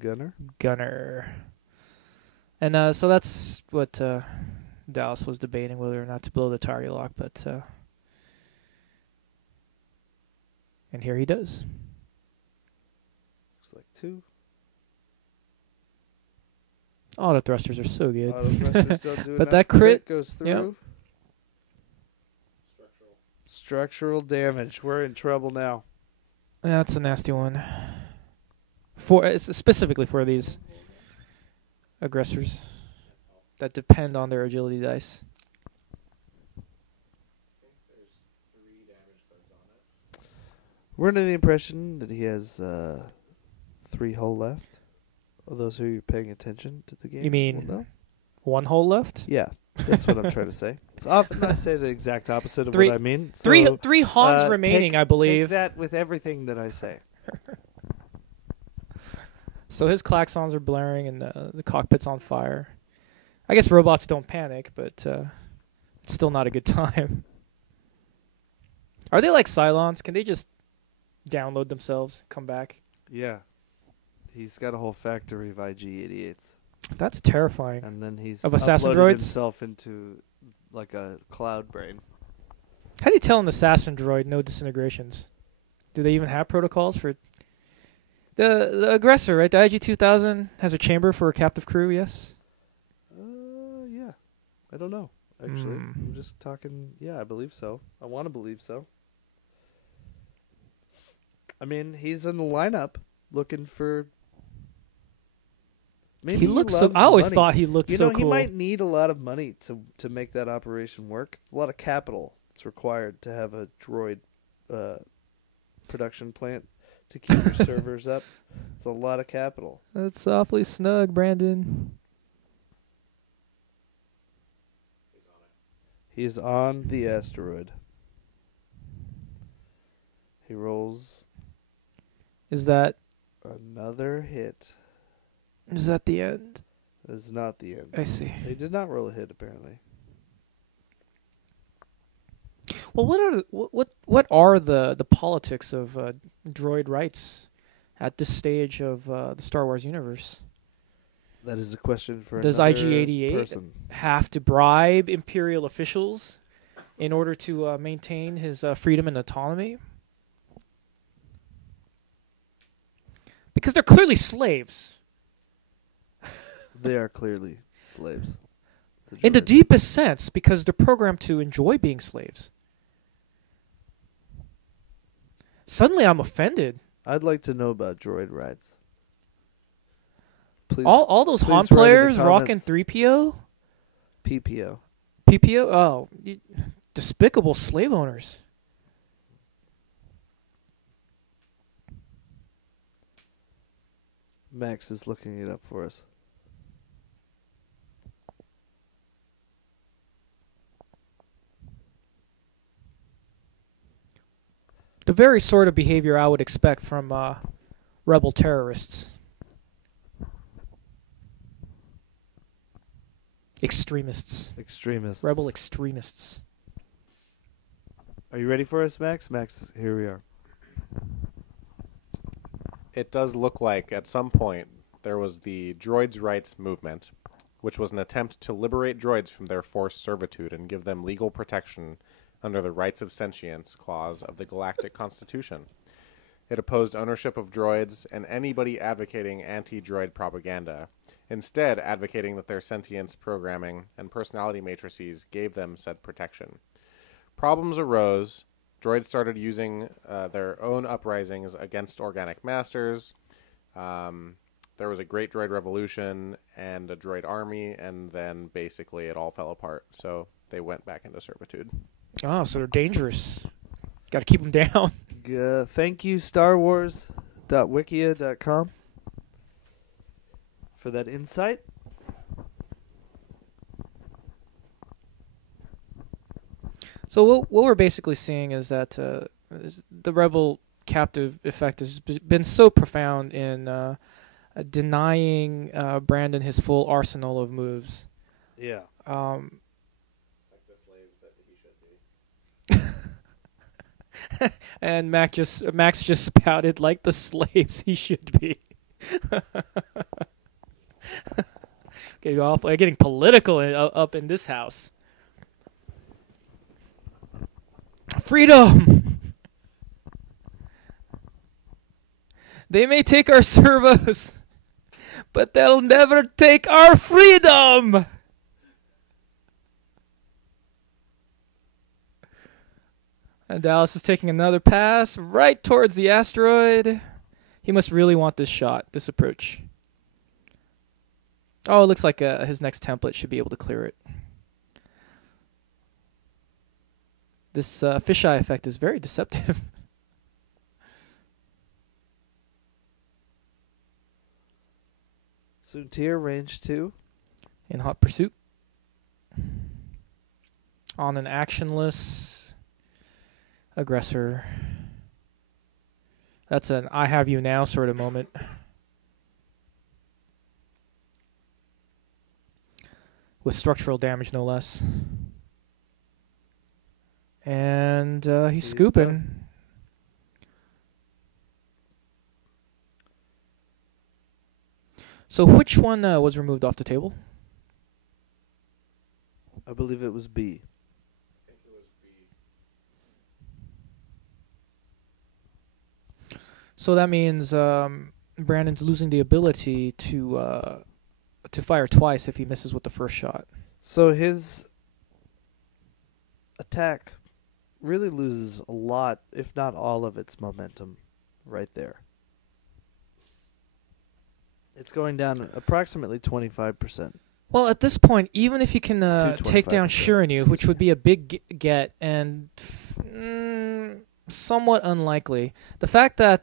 Gunner. And so that's what Dallas was debating, whether or not to blow the target lock, but and here he does. Looks like 2. Autothrusters are so good. Autothrusters don't do But enough. that crit goes through. Yep. Structural damage. We're in trouble now. That's a nasty one. Specifically for these aggressors that depend on their agility dice. We're under the impression that he has 3 hull left. Of those who are paying attention to the game. You mean will know. 1 hole left? Yeah, that's what I'm trying to say. It's often I say the exact opposite of Three- what I mean. Three So, Hans remaining, I believe. Take that with everything that I say. So his klaxons are blaring and the cockpit's on fire. I guess robots don't panic, but it's still not a good time. Are they like Cylons? Can they just download themselves, come back? Yeah. He's got a whole factory of IG-88s. That's terrifying. And then he's Of assassin uploaded droids? himself into like a cloud brain. How do you tell an assassin droid no disintegrations? Do they even have protocols for the aggressor, right? The IG-2000 has a chamber for a captive crew, yes? Yeah. I don't know, actually. I'm just talking, yeah, I believe so. I want to believe so. I mean, he's in the lineup looking for... Maybe He looks so... loves I always money. thought he looked so cool. He might need a lot of money to make that operation work. A lot of capital that's required to have a droid production plant to keep your servers up. It's a lot of capital. That's awfully snug, Brandon. He's on the asteroid. He rolls Is that another hit. the end? That is not the end. I see. He did not roll a hit, apparently. Well, what are the politics of droid rights at this stage of the Star Wars universe? That is a question for Does another IG-88 person. have to bribe Imperial officials in order to maintain his freedom and autonomy? Because they're clearly slaves. They are clearly slaves. In the droids. deepest sense, because they're programmed to enjoy being slaves. Suddenly I'm offended. I'd like to know about droid rights. Please, All those Han please write in the players rocking comments. 3PO? PPO. PPO? Oh, despicable slave owners. Max is looking it up for us. The very sort of behavior I would expect from rebel terrorists. Extremists. Extremists. Rebel extremists. Are you ready for us, Max? Max, here we are. It does look like at some point there was the droids' rights movement, which was an attempt to liberate droids from their forced servitude and give them legal protection under the Rights of Sentience clause of the Galactic Constitution. It opposed ownership of droids and anybody advocating anti-droid propaganda, instead advocating that their sentience programming and personality matrices gave them said protection. Problems arose. Droids started using their own uprisings against organic masters. There was a great droid revolution and a droid army, and then basically it all fell apart. So they went back into servitude. Oh, so they're dangerous. Got to keep them down. Thank you, StarWars.wikia.com, for that insight. So what we're basically seeing is that the rebel captive effect has been so profound in denying Brandon his full arsenal of moves. Yeah. Like the slaves that he should be. And Max just spouted like the slaves he should be. Getting political up in this house. Freedom! They may take our servos, but they'll never take our freedom! And Dallas is taking another pass right towards the asteroid. He must really want this shot, this approach. Oh, it looks like his next template should be able to clear it. This fisheye effect is very deceptive. Soontir, range 2. In hot pursuit. On an actionless aggressor. That's an I have you now sort of moment. With structural damage, no less. And he's scooping. Done. So which one was removed off the table? I believe it was B. I think it was B. So that means Brandon's losing the ability to fire twice if he misses with the first shot. So his attack really loses a lot, if not all of its momentum, right there. It's going down approximately 25%. Well, at this point, even if you can take down 25%. Chiraneau, which would be a big get and somewhat unlikely, the fact that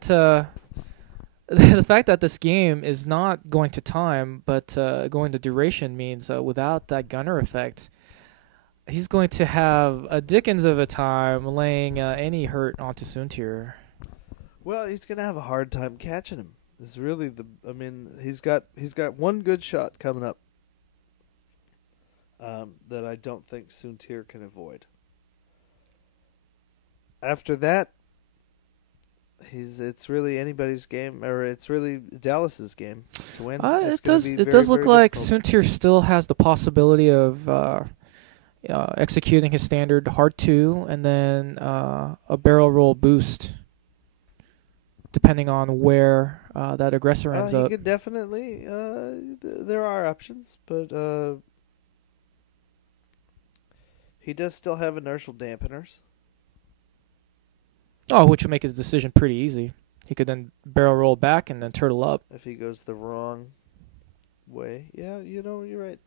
this game is not going to time but going to duration means without that gunner effect, he's going to have a dickens of a time laying any hurt onto Soontir. Well, he's going to have a hard time catching him. It's really he's got one good shot coming up that I don't think Soontir can avoid. After that, it's really anybody's game, or it's really Dallas's game to win. It does look like Soontir still has the possibility of executing his standard hard 2 and then a barrel roll boost, depending on where that aggressor ends he up. could definitely. There are options, but he does still have inertial dampeners. Oh, which would make his decision pretty easy. He could then barrel roll back and then turtle up. If he goes the wrong way. Yeah, you're right.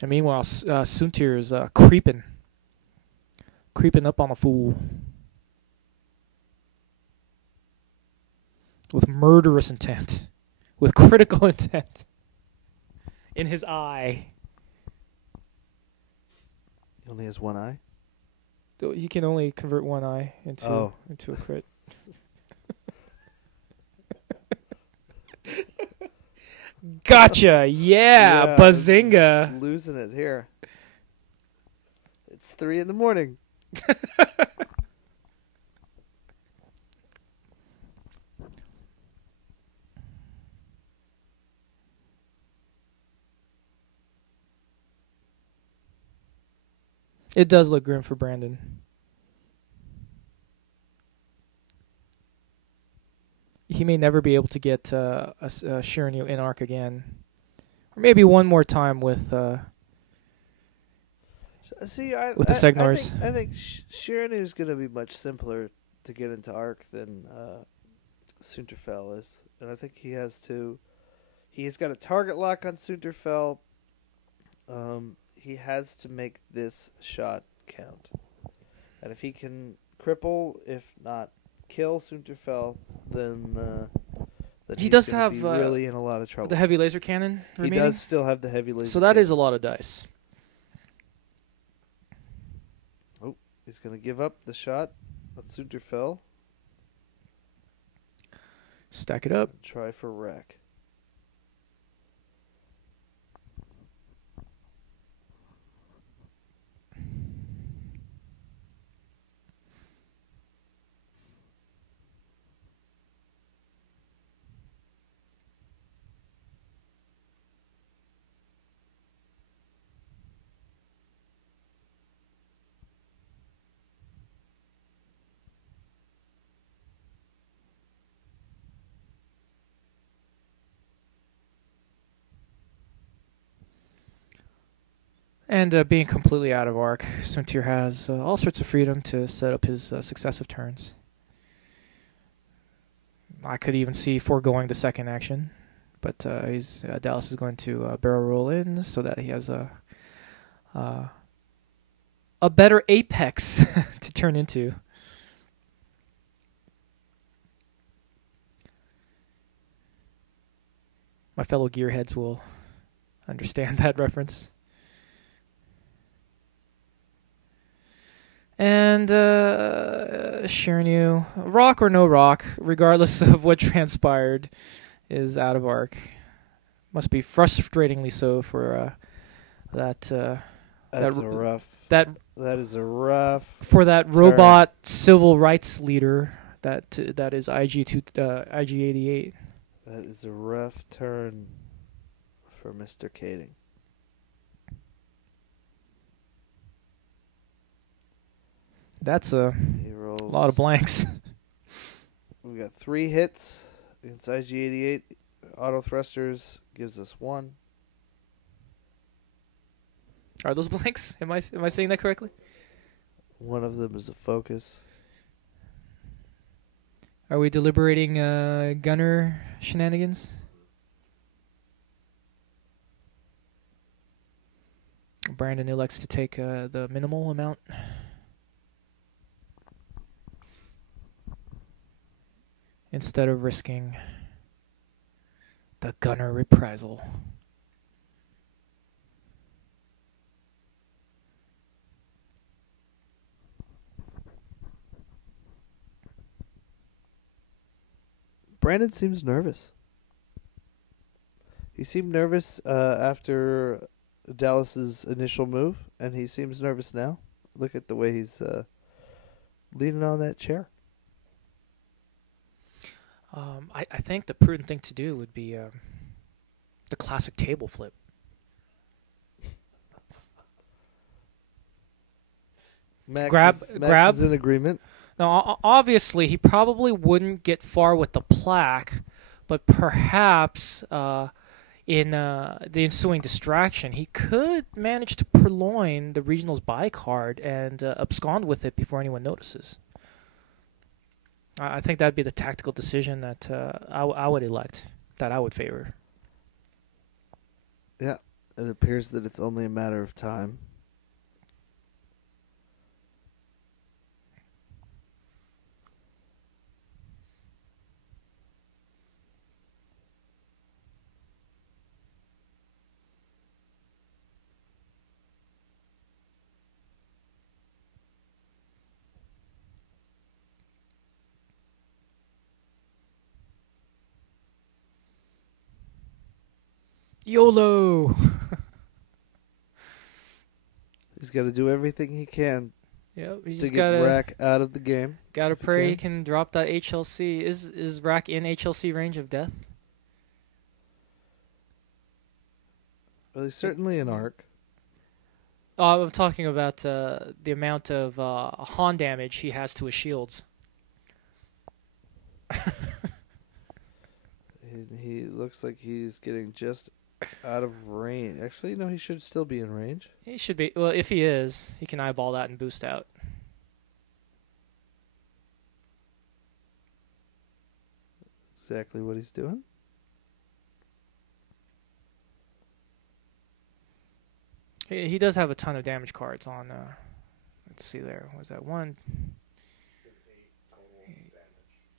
And meanwhile, Soontir is creeping up on the fool with murderous intent, with critical intent in his eye. He only has one eye. He can only convert one eye into a crit. Gotcha! Yeah, bazinga! Just losing it here. It's 3 a.m. It does look grim for Brandon. He may never be able to get a Chiraneau in arc again, or maybe one more time with the Segnors. I think Chiraneau is going to be much simpler to get into arc than Soontir is, and I think he's got a target lock on Soontir. He has to make this shot count, and if he can cripple, if not kill Soontir, then he does have be really in a lot of trouble. The heavy laser cannon remaining? He does still have the heavy laser. So that is a lot of dice. Oh, he's going to give up the shot on Soontir. Stack it up. Try for wreck. And being completely out of arc, Soontir has all sorts of freedom to set up his successive turns. I could even see foregoing the second action, but Dallas is going to barrel roll in so that he has a better apex to turn into. My fellow gearheads will understand that reference. And Chiraneau, rock or no rock, regardless of what transpired, is out of arc. Must be frustratingly so for that is a rough for that turn. Robot civil rights leader that is IG88. That is a rough turn for Mr. Kading. That's a lot of blanks. We got 3 hits against IG88. Autothrusters gives us 1. Are those blanks? Am I saying that correctly? One of them is a focus. Are we deliberating gunner shenanigans? Brandon elects to take the minimal amount. Instead of risking the gunner reprisal. Brandon seems nervous. He seemed nervous after Dallas's initial move, and he seems nervous now. Look at the way he's leaning on that chair. I think the prudent thing to do would be the classic table flip. Max is in agreement. Now, obviously, he probably wouldn't get far with the plaque, but perhaps in the ensuing distraction, he could manage to purloin the regional's buy card and abscond with it before anyone notices. I think that'd be the tactical decision that I would elect, that I would favor. Yeah, it appears that it's only a matter of time. YOLO. He's got to do everything he can Yep, you to just get gotta Rack out of the game. gotta if he pray he can. can drop that HLC. Is Rack in HLC range of death? Well, he's certainly an arc. Oh, I'm talking about the amount of Han damage he has to his shields. He looks like he's getting just out of range. Actually, no, he should still be in range. He should be. Well, if he is, he can eyeball that and boost out. Exactly what he's doing. He does have a ton of damage cards on. Let's see there. Was that one?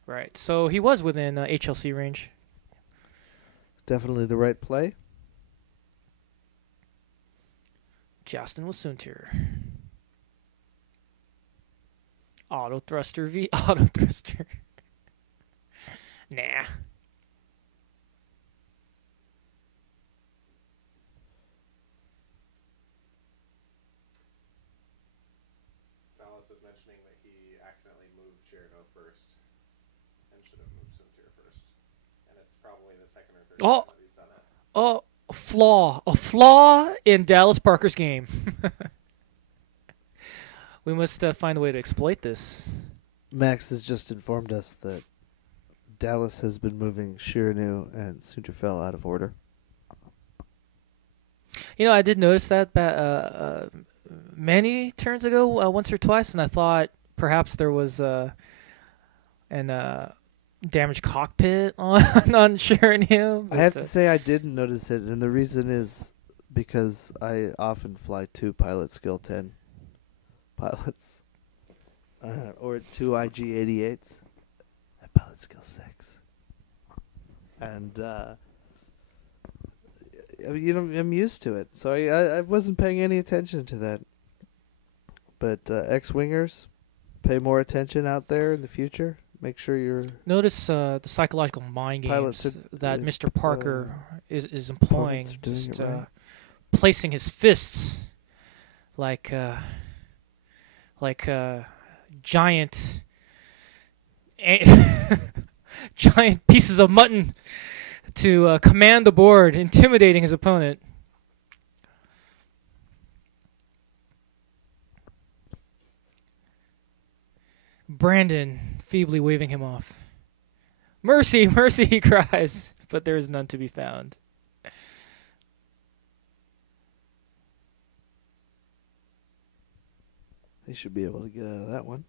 Right. So he was within HLC range. Definitely the right play. Justin with Soontir. Autothruster v Autothruster. Nah. Dallas is mentioning that he accidentally moved Chiraneau first and should have moved Soontir first. And it's probably the second or third time that he's done it. Oh, a flaw in Dallas Parker's game. We must find a way to exploit this. Max has just informed us that Dallas has been moving Chiraneau and Soontir out of order. You know, I did notice that many turns ago, once or twice, and I thought perhaps there was an damaged cockpit on Chiraneau. I have to say I didn't notice it, and the reason is because I often fly 2 pilot skill 10 pilots. Or 2 IG-88s at pilot skill 6. And, I'm used to it, so I wasn't paying any attention to that. But X-Wingers, pay more attention out there in the future. Make sure you're... Notice the psychological mind games that Mr. Parker is employing. Just placing his fists like giant giant pieces of mutton to command the board, intimidating his opponent. Brandon feebly waving him off. Mercy, mercy, he cries, but there is none to be found. They should be able to get out of that one.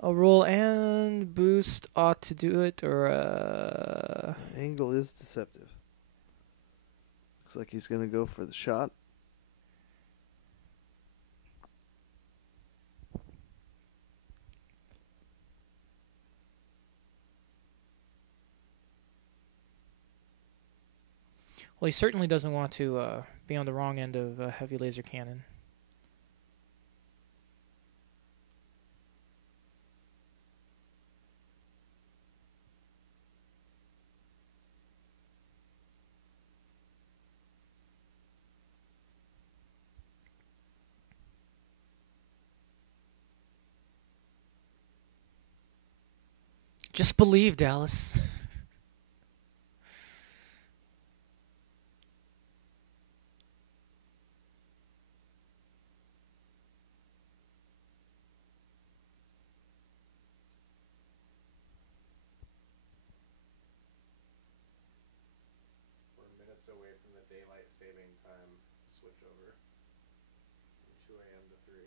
A roll and boost ought to do it, or Angle is deceptive. Looks like he's going to go for the shot. Well, he certainly doesn't want to be on the wrong end of a heavy laser cannon. Just believe, Dallas. We're minutes away from the daylight saving time switch over from 2 a.m. to 3.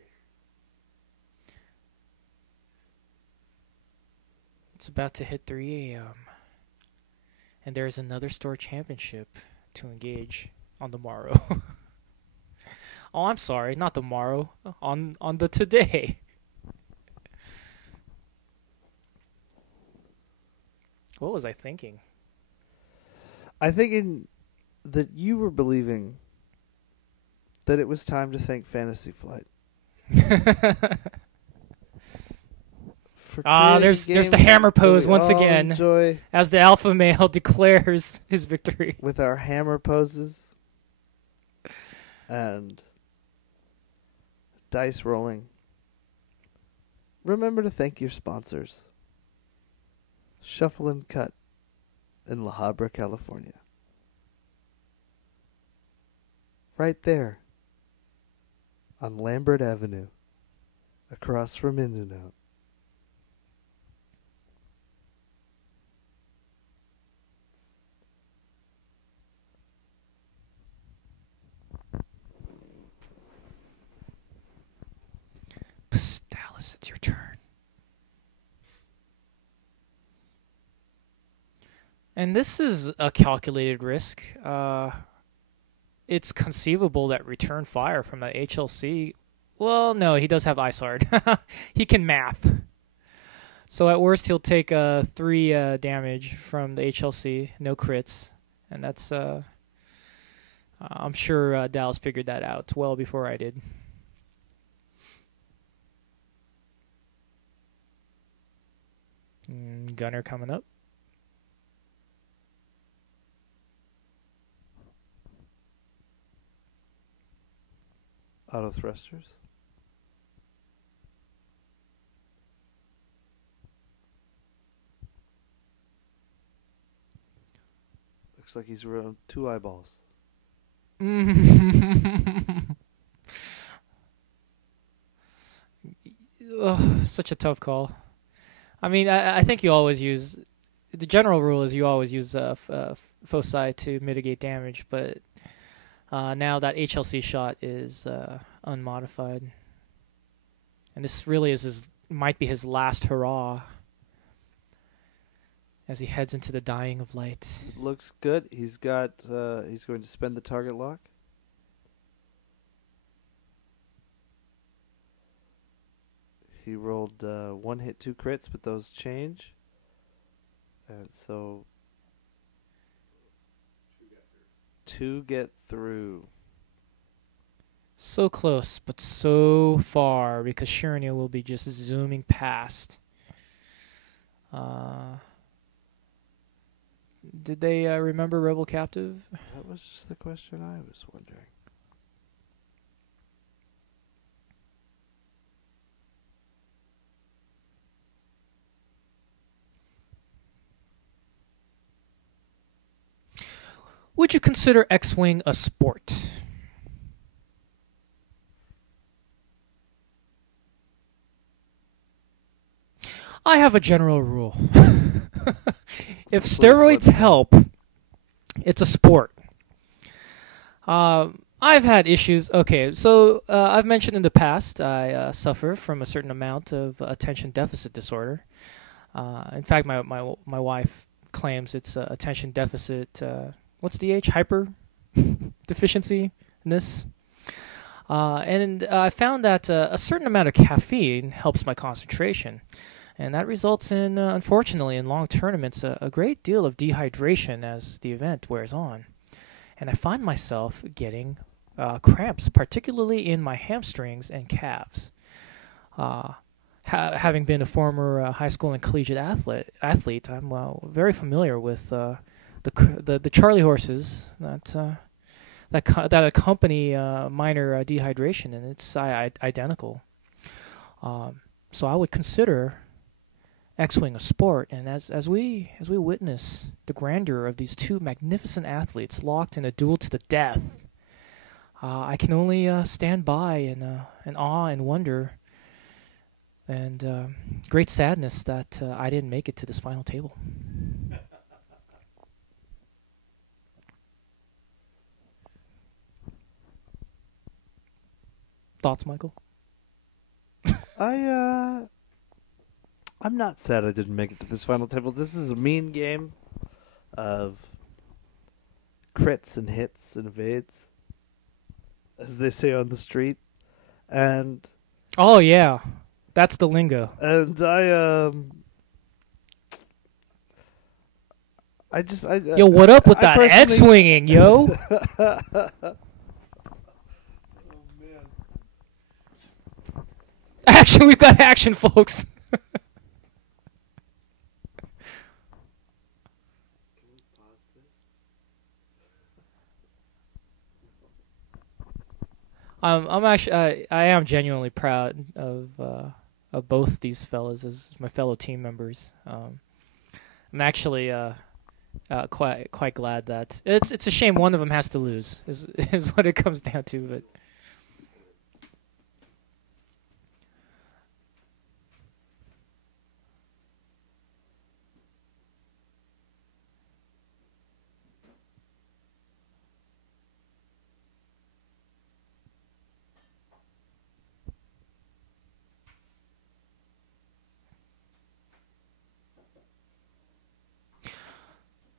It's about to hit 3 a.m. And there's another store championship to engage on the morrow. Oh, I'm sorry, not the morrow. On the today. What was I thinking? I'm thinking that you were believing that it was time to thank Fantasy Flight for there's creating a the game hammer that pose we once all again. Enjoy As the alpha male declares his victory. with our hammer poses and dice rolling. Remember to thank your sponsors. Shuffle and Cut in La Habra, California. Right there on Lambert Avenue, across from In-N-Out. Psst, Dallas, it's your turn. And this is a calculated risk. It's conceivable that return fire from the HLC. Well, no, he does have Isard. He can math. So at worst, he'll take 3 damage from the HLC, no crits, and that's. I'm sure Dallas figured that out well before I did. Gunner coming up. Autothrusters. Looks like he's around 2 eyeballs. Oh, such a tough call. I mean, I think you always use... The general rule is you always use foci to mitigate damage, but now that HLC shot is unmodified. And this really is might be his last hurrah as he heads into the dying of light. Looks good. He's got. He's going to spend the target lock. He rolled 1 hit, 2 crits, but those change. And so 2 get through. So close, but so far, because Chiraneau will be just zooming past. Did they remember Rebel Captive? That was just the question I was wondering. Would you consider X-Wing a sport? I have a general rule. If steroids help, it's a sport. I've had issues. Okay, so I've mentioned in the past I suffer from a certain amount of attention deficit disorder. In fact, my wife claims it's attention deficit. What's DH? Hyper deficiency in this. And I found that a certain amount of caffeine helps my concentration. And that results in, unfortunately, in long tournaments, a great deal of dehydration as the event wears on. And I find myself getting cramps, particularly in my hamstrings and calves. Having been a former high school and collegiate athlete, I'm very familiar with the Charlie horses that accompany minor dehydration, and it's identical. So I would consider X-Wing a sport, and as we witness the grandeur of these 2 magnificent athletes locked in a duel to the death, I can only stand by in awe and wonder and great sadness that I didn't make it to this final table. Thoughts, Michael? I'm not sad I didn't make it to this final table. This is a mean game of crits and hits and evades, as they say on the street. And oh yeah, that's the lingo. And yo, what up with that head swinging, yo? Action, we've got action, folks. I'm actually I am genuinely proud of both these fellas as my fellow team members. I'm actually quite glad that it's a shame one of them has to lose is what it comes down to. But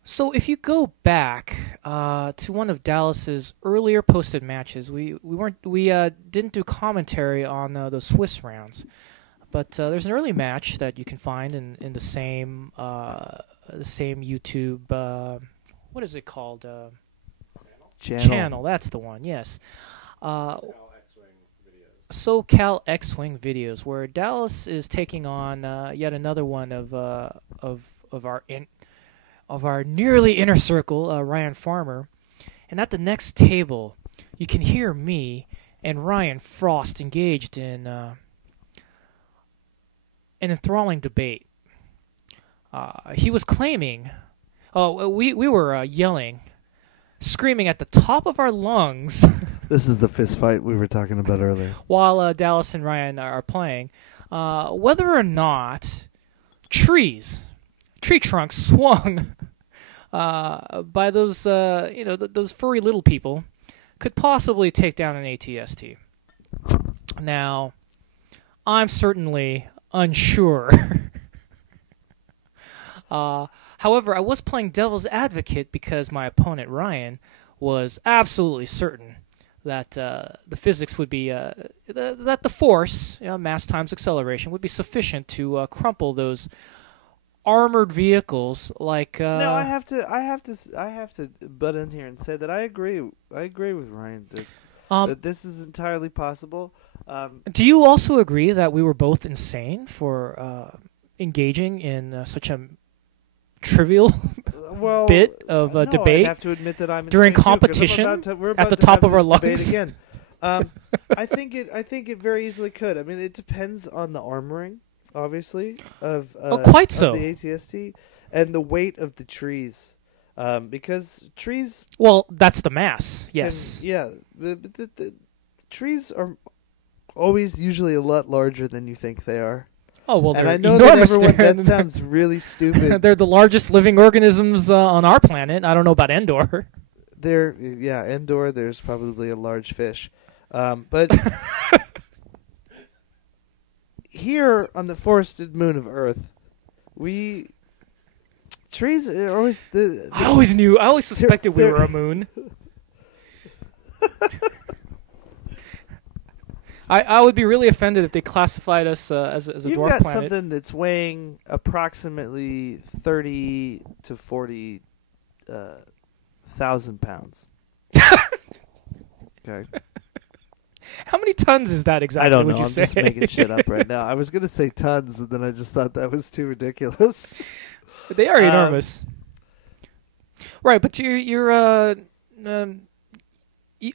so if you go back to one of Dallas's earlier posted matches, we didn't do commentary on the Swiss rounds, but there's an early match that you can find in the same YouTube what is it called channel. That's the one. Yes. SoCal X-Wing videos, where Dallas is taking on yet another one of our nearly inner circle, Ryan Farmer. And at the next table, you can hear me and Ryan Frost engaged in an enthralling debate. He was claiming, we were yelling, screaming at the top of our lungs. This is the fist fight we were talking about earlier. While Dallas and Ryan are playing, whether or not tree trunks swung by those those furry little people could possibly take down an ATST. Now, I'm certainly unsure. However, I was playing devil's advocate because my opponent Ryan was absolutely certain that the physics would be that the force, mass times acceleration, would be sufficient to crumple those armored vehicles like. No, I have to butt in here and say that I agree with Ryan that this is entirely possible. Do you also agree that we were both insane for engaging in such a trivial bit of debate? I have to admit that I'm during insane competition too, we're at the about to top have of our this debate lungs. again. I think it very easily could. I mean, it depends on the armoring, obviously, of quite so. the ATST and the weight of the trees, because trees. Well, that's the mass. Yes. The trees are always usually a lot larger than you think they are. Oh, well, and they're I know enormous. that sounds really stupid. They're the largest living organisms on our planet. I don't know about Endor. Endor, there's probably a large fish. But here on the forested moon of Earth, trees are always I always suspected we were a moon. I would be really offended if they classified us as a dwarf planet. You've got something that's weighing approximately 30 to 40 thousand pounds. Okay. How many tons is that exactly? I don't know. Would you I'm say? just making shit up right now. I was going to say tons, and then I just thought that was too ridiculous. They are enormous. Right, but you're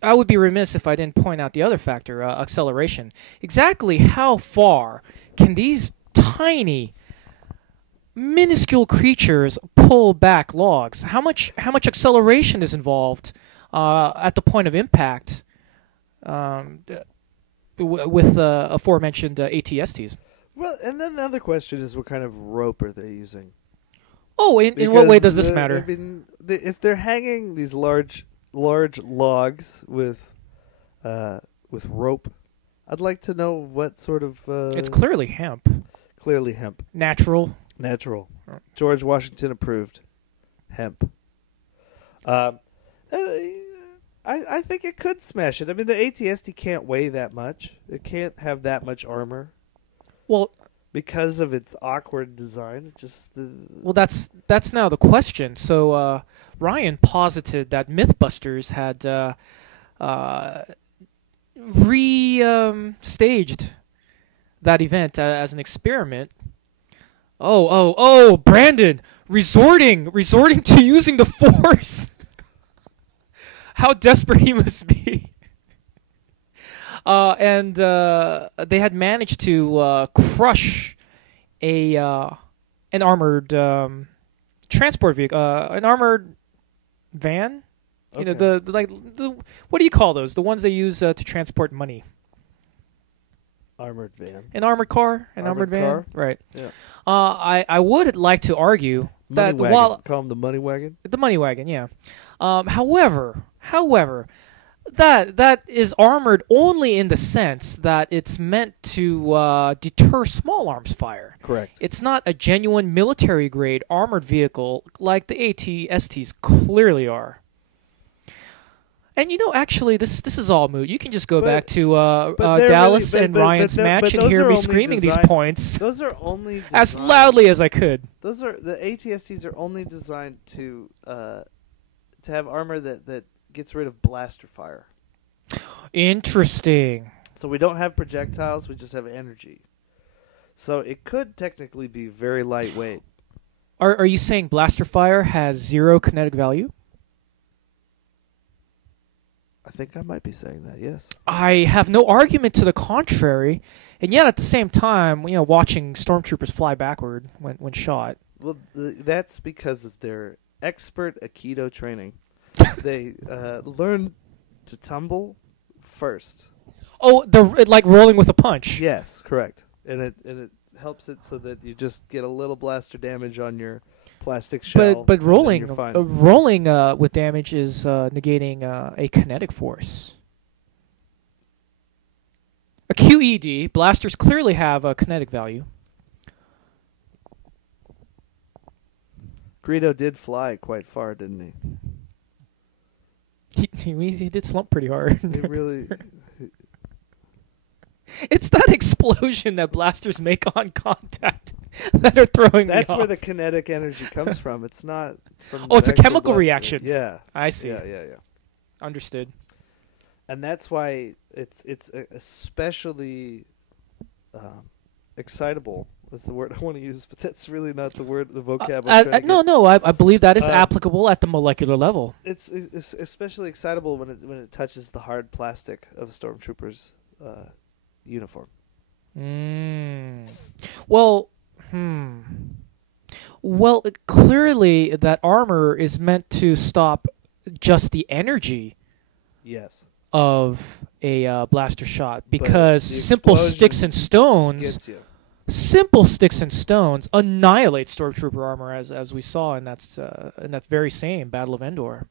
I would be remiss if I didn't point out the other factor, acceleration. Exactly how far can these tiny, minuscule creatures pull back logs? How much acceleration is involved at the point of impact with aforementioned ATSTs? Well, and then the other question is, what kind of rope are they using? Oh, in what way does this matter? I mean, if they're hanging these large logs with rope, I'd like to know what sort of. It's clearly hemp. Clearly hemp. Natural. George Washington approved. Hemp. I think it could smash it. I mean, the ATST can't weigh that much. It can't have that much armor. Well, because of its awkward design, it just. Well, that's now the question. So Ryan posited that MythBusters had staged that event as an experiment. Oh, Brandon, resorting to using the Force. How desperate he must be. And they had managed to crush an armored transport vehicle, an armored van. You know, the what do you call those? The ones they use to transport money. Armored van. An armored car, an armored van, car? right? Yeah. I would like to argue that Money wagon. while Call them the money wagon. the money wagon, yeah. However, that is armored only in the sense that it's meant to deter small arms fire. Correct. It's not a genuine military grade armored vehicle like the AT-STs clearly are. And you know, actually, this is all moot. You can just go back to Dallas and Ryan's match and hear me screaming these points Those are only as loudly as I could. Those are the AT-STs are only designed to have armor that gets rid of blaster fire. Interesting. So we don't have projectiles; we just have energy. So it could technically be very lightweight. Are you saying blaster fire has 0 kinetic value? I think I might be saying that. Yes. I have no argument to the contrary, and yet at the same time, you know, watching stormtroopers fly backward when shot. Well, that's because of their expert Aikido training. They learn to tumble first. Oh, like rolling with a punch. Yes, correct. And it helps it so that you just get a little blaster damage on your plastic shell. But rolling you're fine. rolling with damage is negating a kinetic force. A QED, blasters clearly have a kinetic value. Greedo did fly quite far, didn't he? He did slump pretty hard. He really. It's that explosion that blasters make on contact that are throwing me That's off. where the kinetic energy comes from. It's not from. Oh, it's a the actual chemical blaster. reaction. Yeah. I see. Yeah. Understood. And that's why it's especially excitable. That's the word I want to use, but that's really not the word, the vocab. No, I believe that is applicable at the molecular level. It's especially excitable when it touches the hard plastic of a stormtrooper's uniform. Well, clearly that armor is meant to stop just the energy. Yes. Of a blaster shot, because simple sticks and stones. Gets you. Simple sticks and stones annihilate stormtrooper armor, as we saw in that very same Battle of Endor.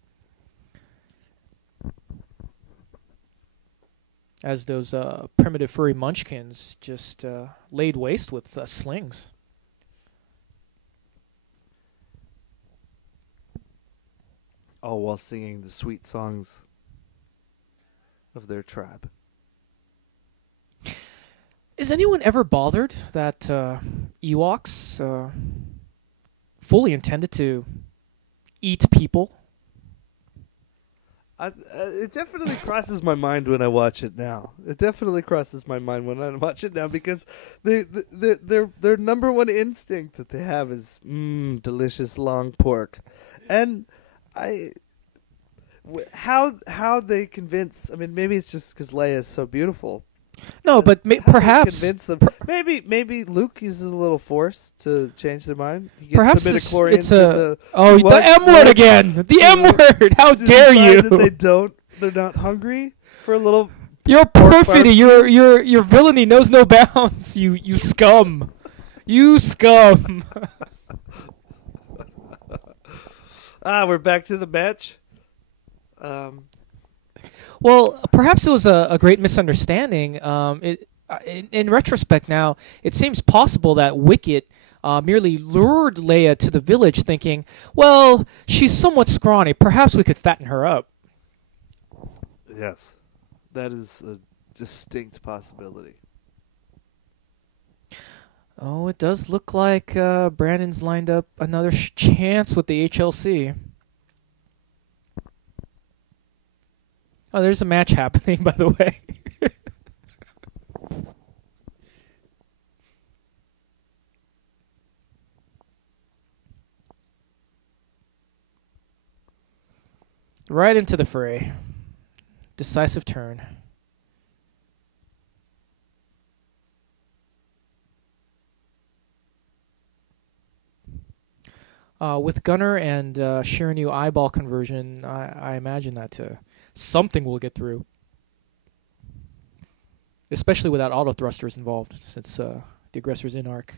As those primitive furry munchkins just laid waste with slings. All while singing the sweet songs of their tribe. Is anyone ever bothered that Ewoks fully intended to eat people? It definitely crosses my mind when I watch it now. It definitely crosses my mind when I watch it now, because their number one instinct that they have is delicious long pork, and how they convince. I mean, maybe it's just because Leia is so beautiful. No, but perhaps convince them. Maybe Luke uses a little force to change their mind. He gets perhaps the midichlorians it's a the M word again. The M word. How dare you? They're not hungry for a little. Your perfidy, your villainy knows no bounds. You scum. You scum. We're back to the match. Well, perhaps it was a great misunderstanding. In retrospect now, it seems possible that Wicket merely lured Leia to the village thinking, well, she's somewhat scrawny. Perhaps we could fatten her up. Yes. That is a distinct possibility. Oh, it does look like Brandon's lined up another chance with the HLC. Oh, there's a match happening, by the way. Right into the fray. Decisive turn. With Gunner and Chiraneau eyeball conversion, I imagine that something will get through. Especially without Autothrusters involved, since the Aggressor's in arc.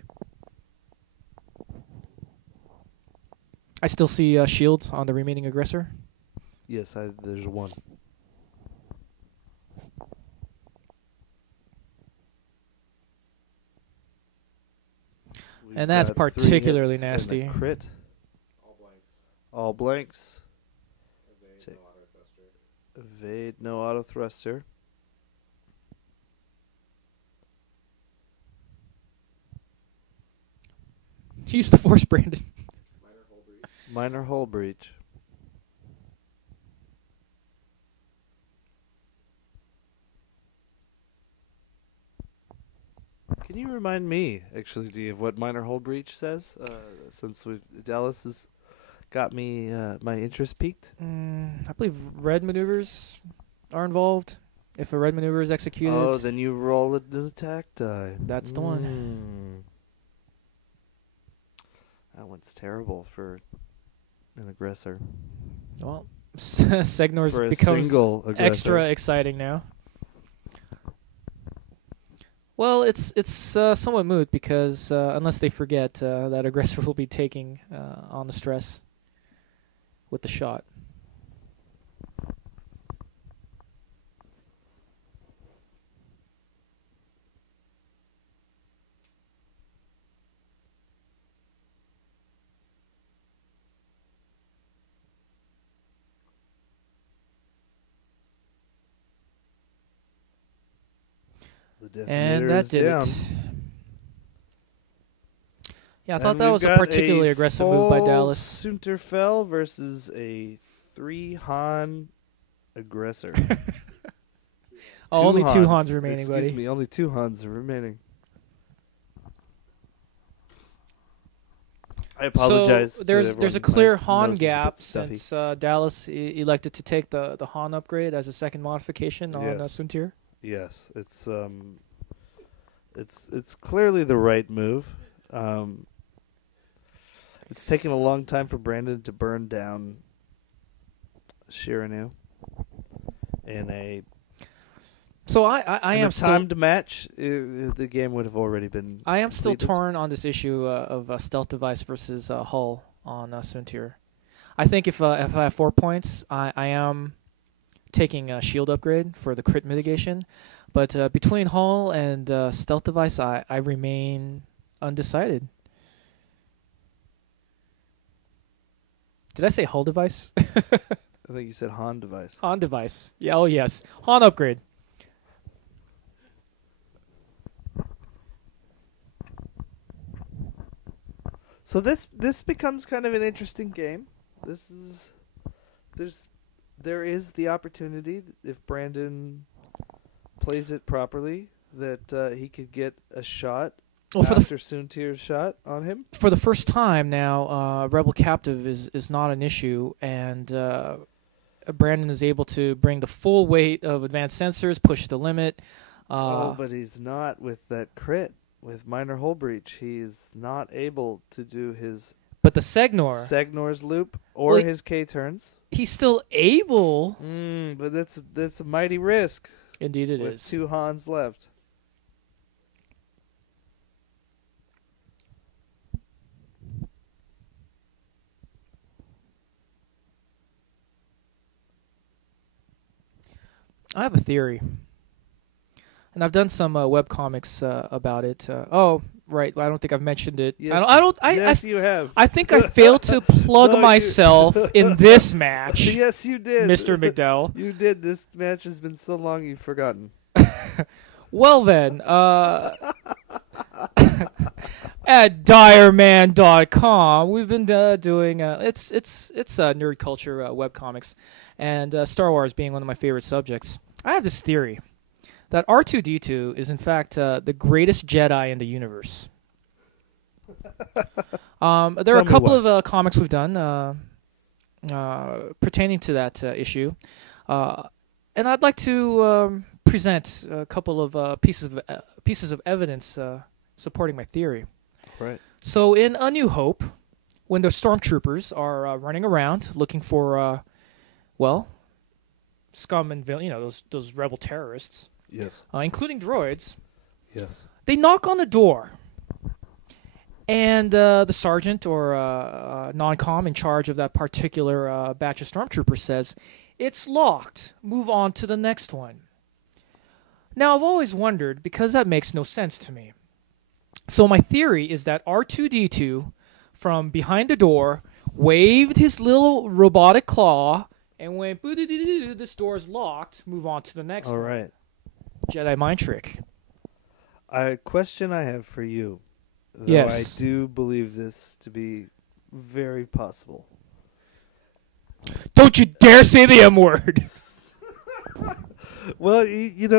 I still see shields on the remaining Aggressor. Yes, there's one. And that's We've got 3 particularly hits and a nasty. Crit. All blanks. Evade, no auto thruster. Use the force, Brandon. Minor hull breach. Can you remind me, actually, D, of what minor hull breach says? Since Dallas has got me my interest peaked. I believe red maneuvers are involved. If a red maneuver is executed, Oh, then you roll an attack die. that's the one. That one's terrible for an aggressor. Well, Segnor's For a becomes single aggressor. extra exciting now. Well, it's somewhat moot because unless they forget, that Aggressor will be taking on the stress with the shot. The decimator And that is did down. it. Yeah, I And thought that we've was a got particularly aggressive move by full Dallas. Soontir fell versus a 3 Han aggressor. Oh, only 2 Hans. Hans remaining, Excuse buddy. me, only 2 Hans are remaining. I apologize. So to there's everyone. a clear My Han nose is a gap bit stuffy. since Dallas elected to take the Han upgrade as a second modification on Yes. Soontir. Yes, it's clearly the right move. It's taken a long time for Brandon to burn down Chiraneau in a So I in am a still timed match. The game would have already been. I am still completed. torn on this issue of stealth device versus hull on Soontir. I think if I have 4 points, I am taking a shield upgrade for the crit mitigation, but between hull and stealth device, I remain undecided. Did I say hull device? I think you said Han device. Han device. Yeah. Oh yes. Han upgrade. So this becomes kind of an interesting game. There is the opportunity, if Brandon plays it properly, that he could get a shot Well, after Soontir's shot on him. For the first time now, Rebel Captive is not an issue, and Brandon is able to bring the full weight of advanced sensors, push the limit. But he's not with that crit. With minor hull breach, he's not able to do his But the Segnor's loop or Well, his K turns. he's still able. But that's a mighty risk Indeed, it with is. 2 Hans left. I have a theory, and I've done some webcomics about it. Oh, right. I don't think I've mentioned it. Yes, I you have. I think I failed to plug No, you- myself in this match, Yes, you did, Mr. McDowell. You did. This match has been so long you've forgotten. Well then, at direman.com, we've been doing it's nerd culture webcomics, and Star Wars being one of my favorite subjects. I have this theory that R2-D2 is in fact the greatest Jedi in the universe. There are Tell a me couple why. of comics we've done pertaining to that issue, and I'd like to present a couple of pieces of evidence supporting my theory. Right. So in A New Hope, when the stormtroopers are running around looking for, scum and those rebel terrorists, Yes. including droids, Yes. they knock on the door, and the sergeant or non-com in charge of that particular batch of stormtroopers says, "It's locked. Move on to the next one." Now, I've always wondered, because that makes no sense to me. So my theory is that R2-D2, from behind the door, waved his little robotic claw and went, "Boo-doo-doo-doo, this door's locked. Move on to the next All one." right. Jedi mind trick. A question I have for you. Though Yes. I do believe this to be very possible. Don't you dare say the M word. Well, He's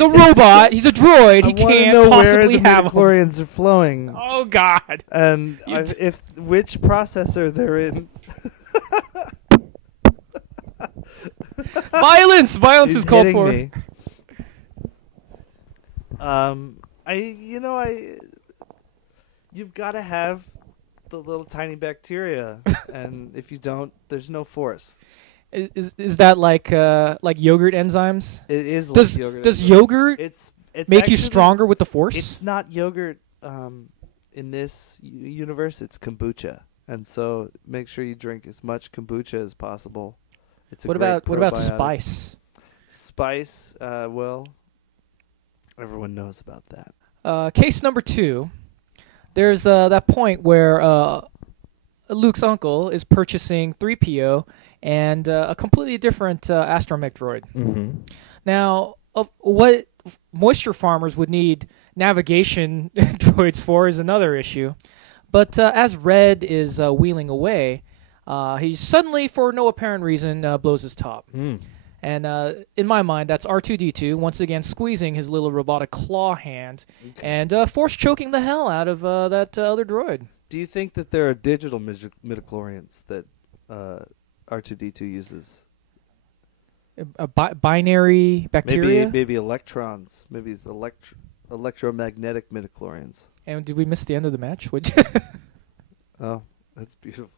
a robot. He's a droid. He can't know possibly where the have them. midichlorians are flowing, Oh, God. and You if which processor they're in. Violence. Violence He's is called hitting for. me. You've got to have the little tiny bacteria, and if you don't, there's no force. Is that like yogurt enzymes? It is Does like yogurt. does yogurt It's make you actually- stronger with the force? It's not yogurt. In this universe, it's kombucha, and so make sure you drink as much kombucha as possible. It's a what great about probiotic. spice? Spice, well, everyone knows about that. Case number 2. There's that point where Luke's uncle is purchasing 3PO and a completely different astromech droid. Mm-hmm. Now, what moisture farmers would need navigation droids for is another issue. But as Red is wheeling away, he suddenly, for no apparent reason, blows his top. Mm. And in my mind, that's R2-D2 once again squeezing his little robotic claw hand and force choking the hell out of that other droid. Do you think that there are digital midichlorians that R2-D2 uses? Binary bacteria? Maybe electrons. Maybe it's electromagnetic midichlorians. And did we miss the end of the match? Oh, that's beautiful.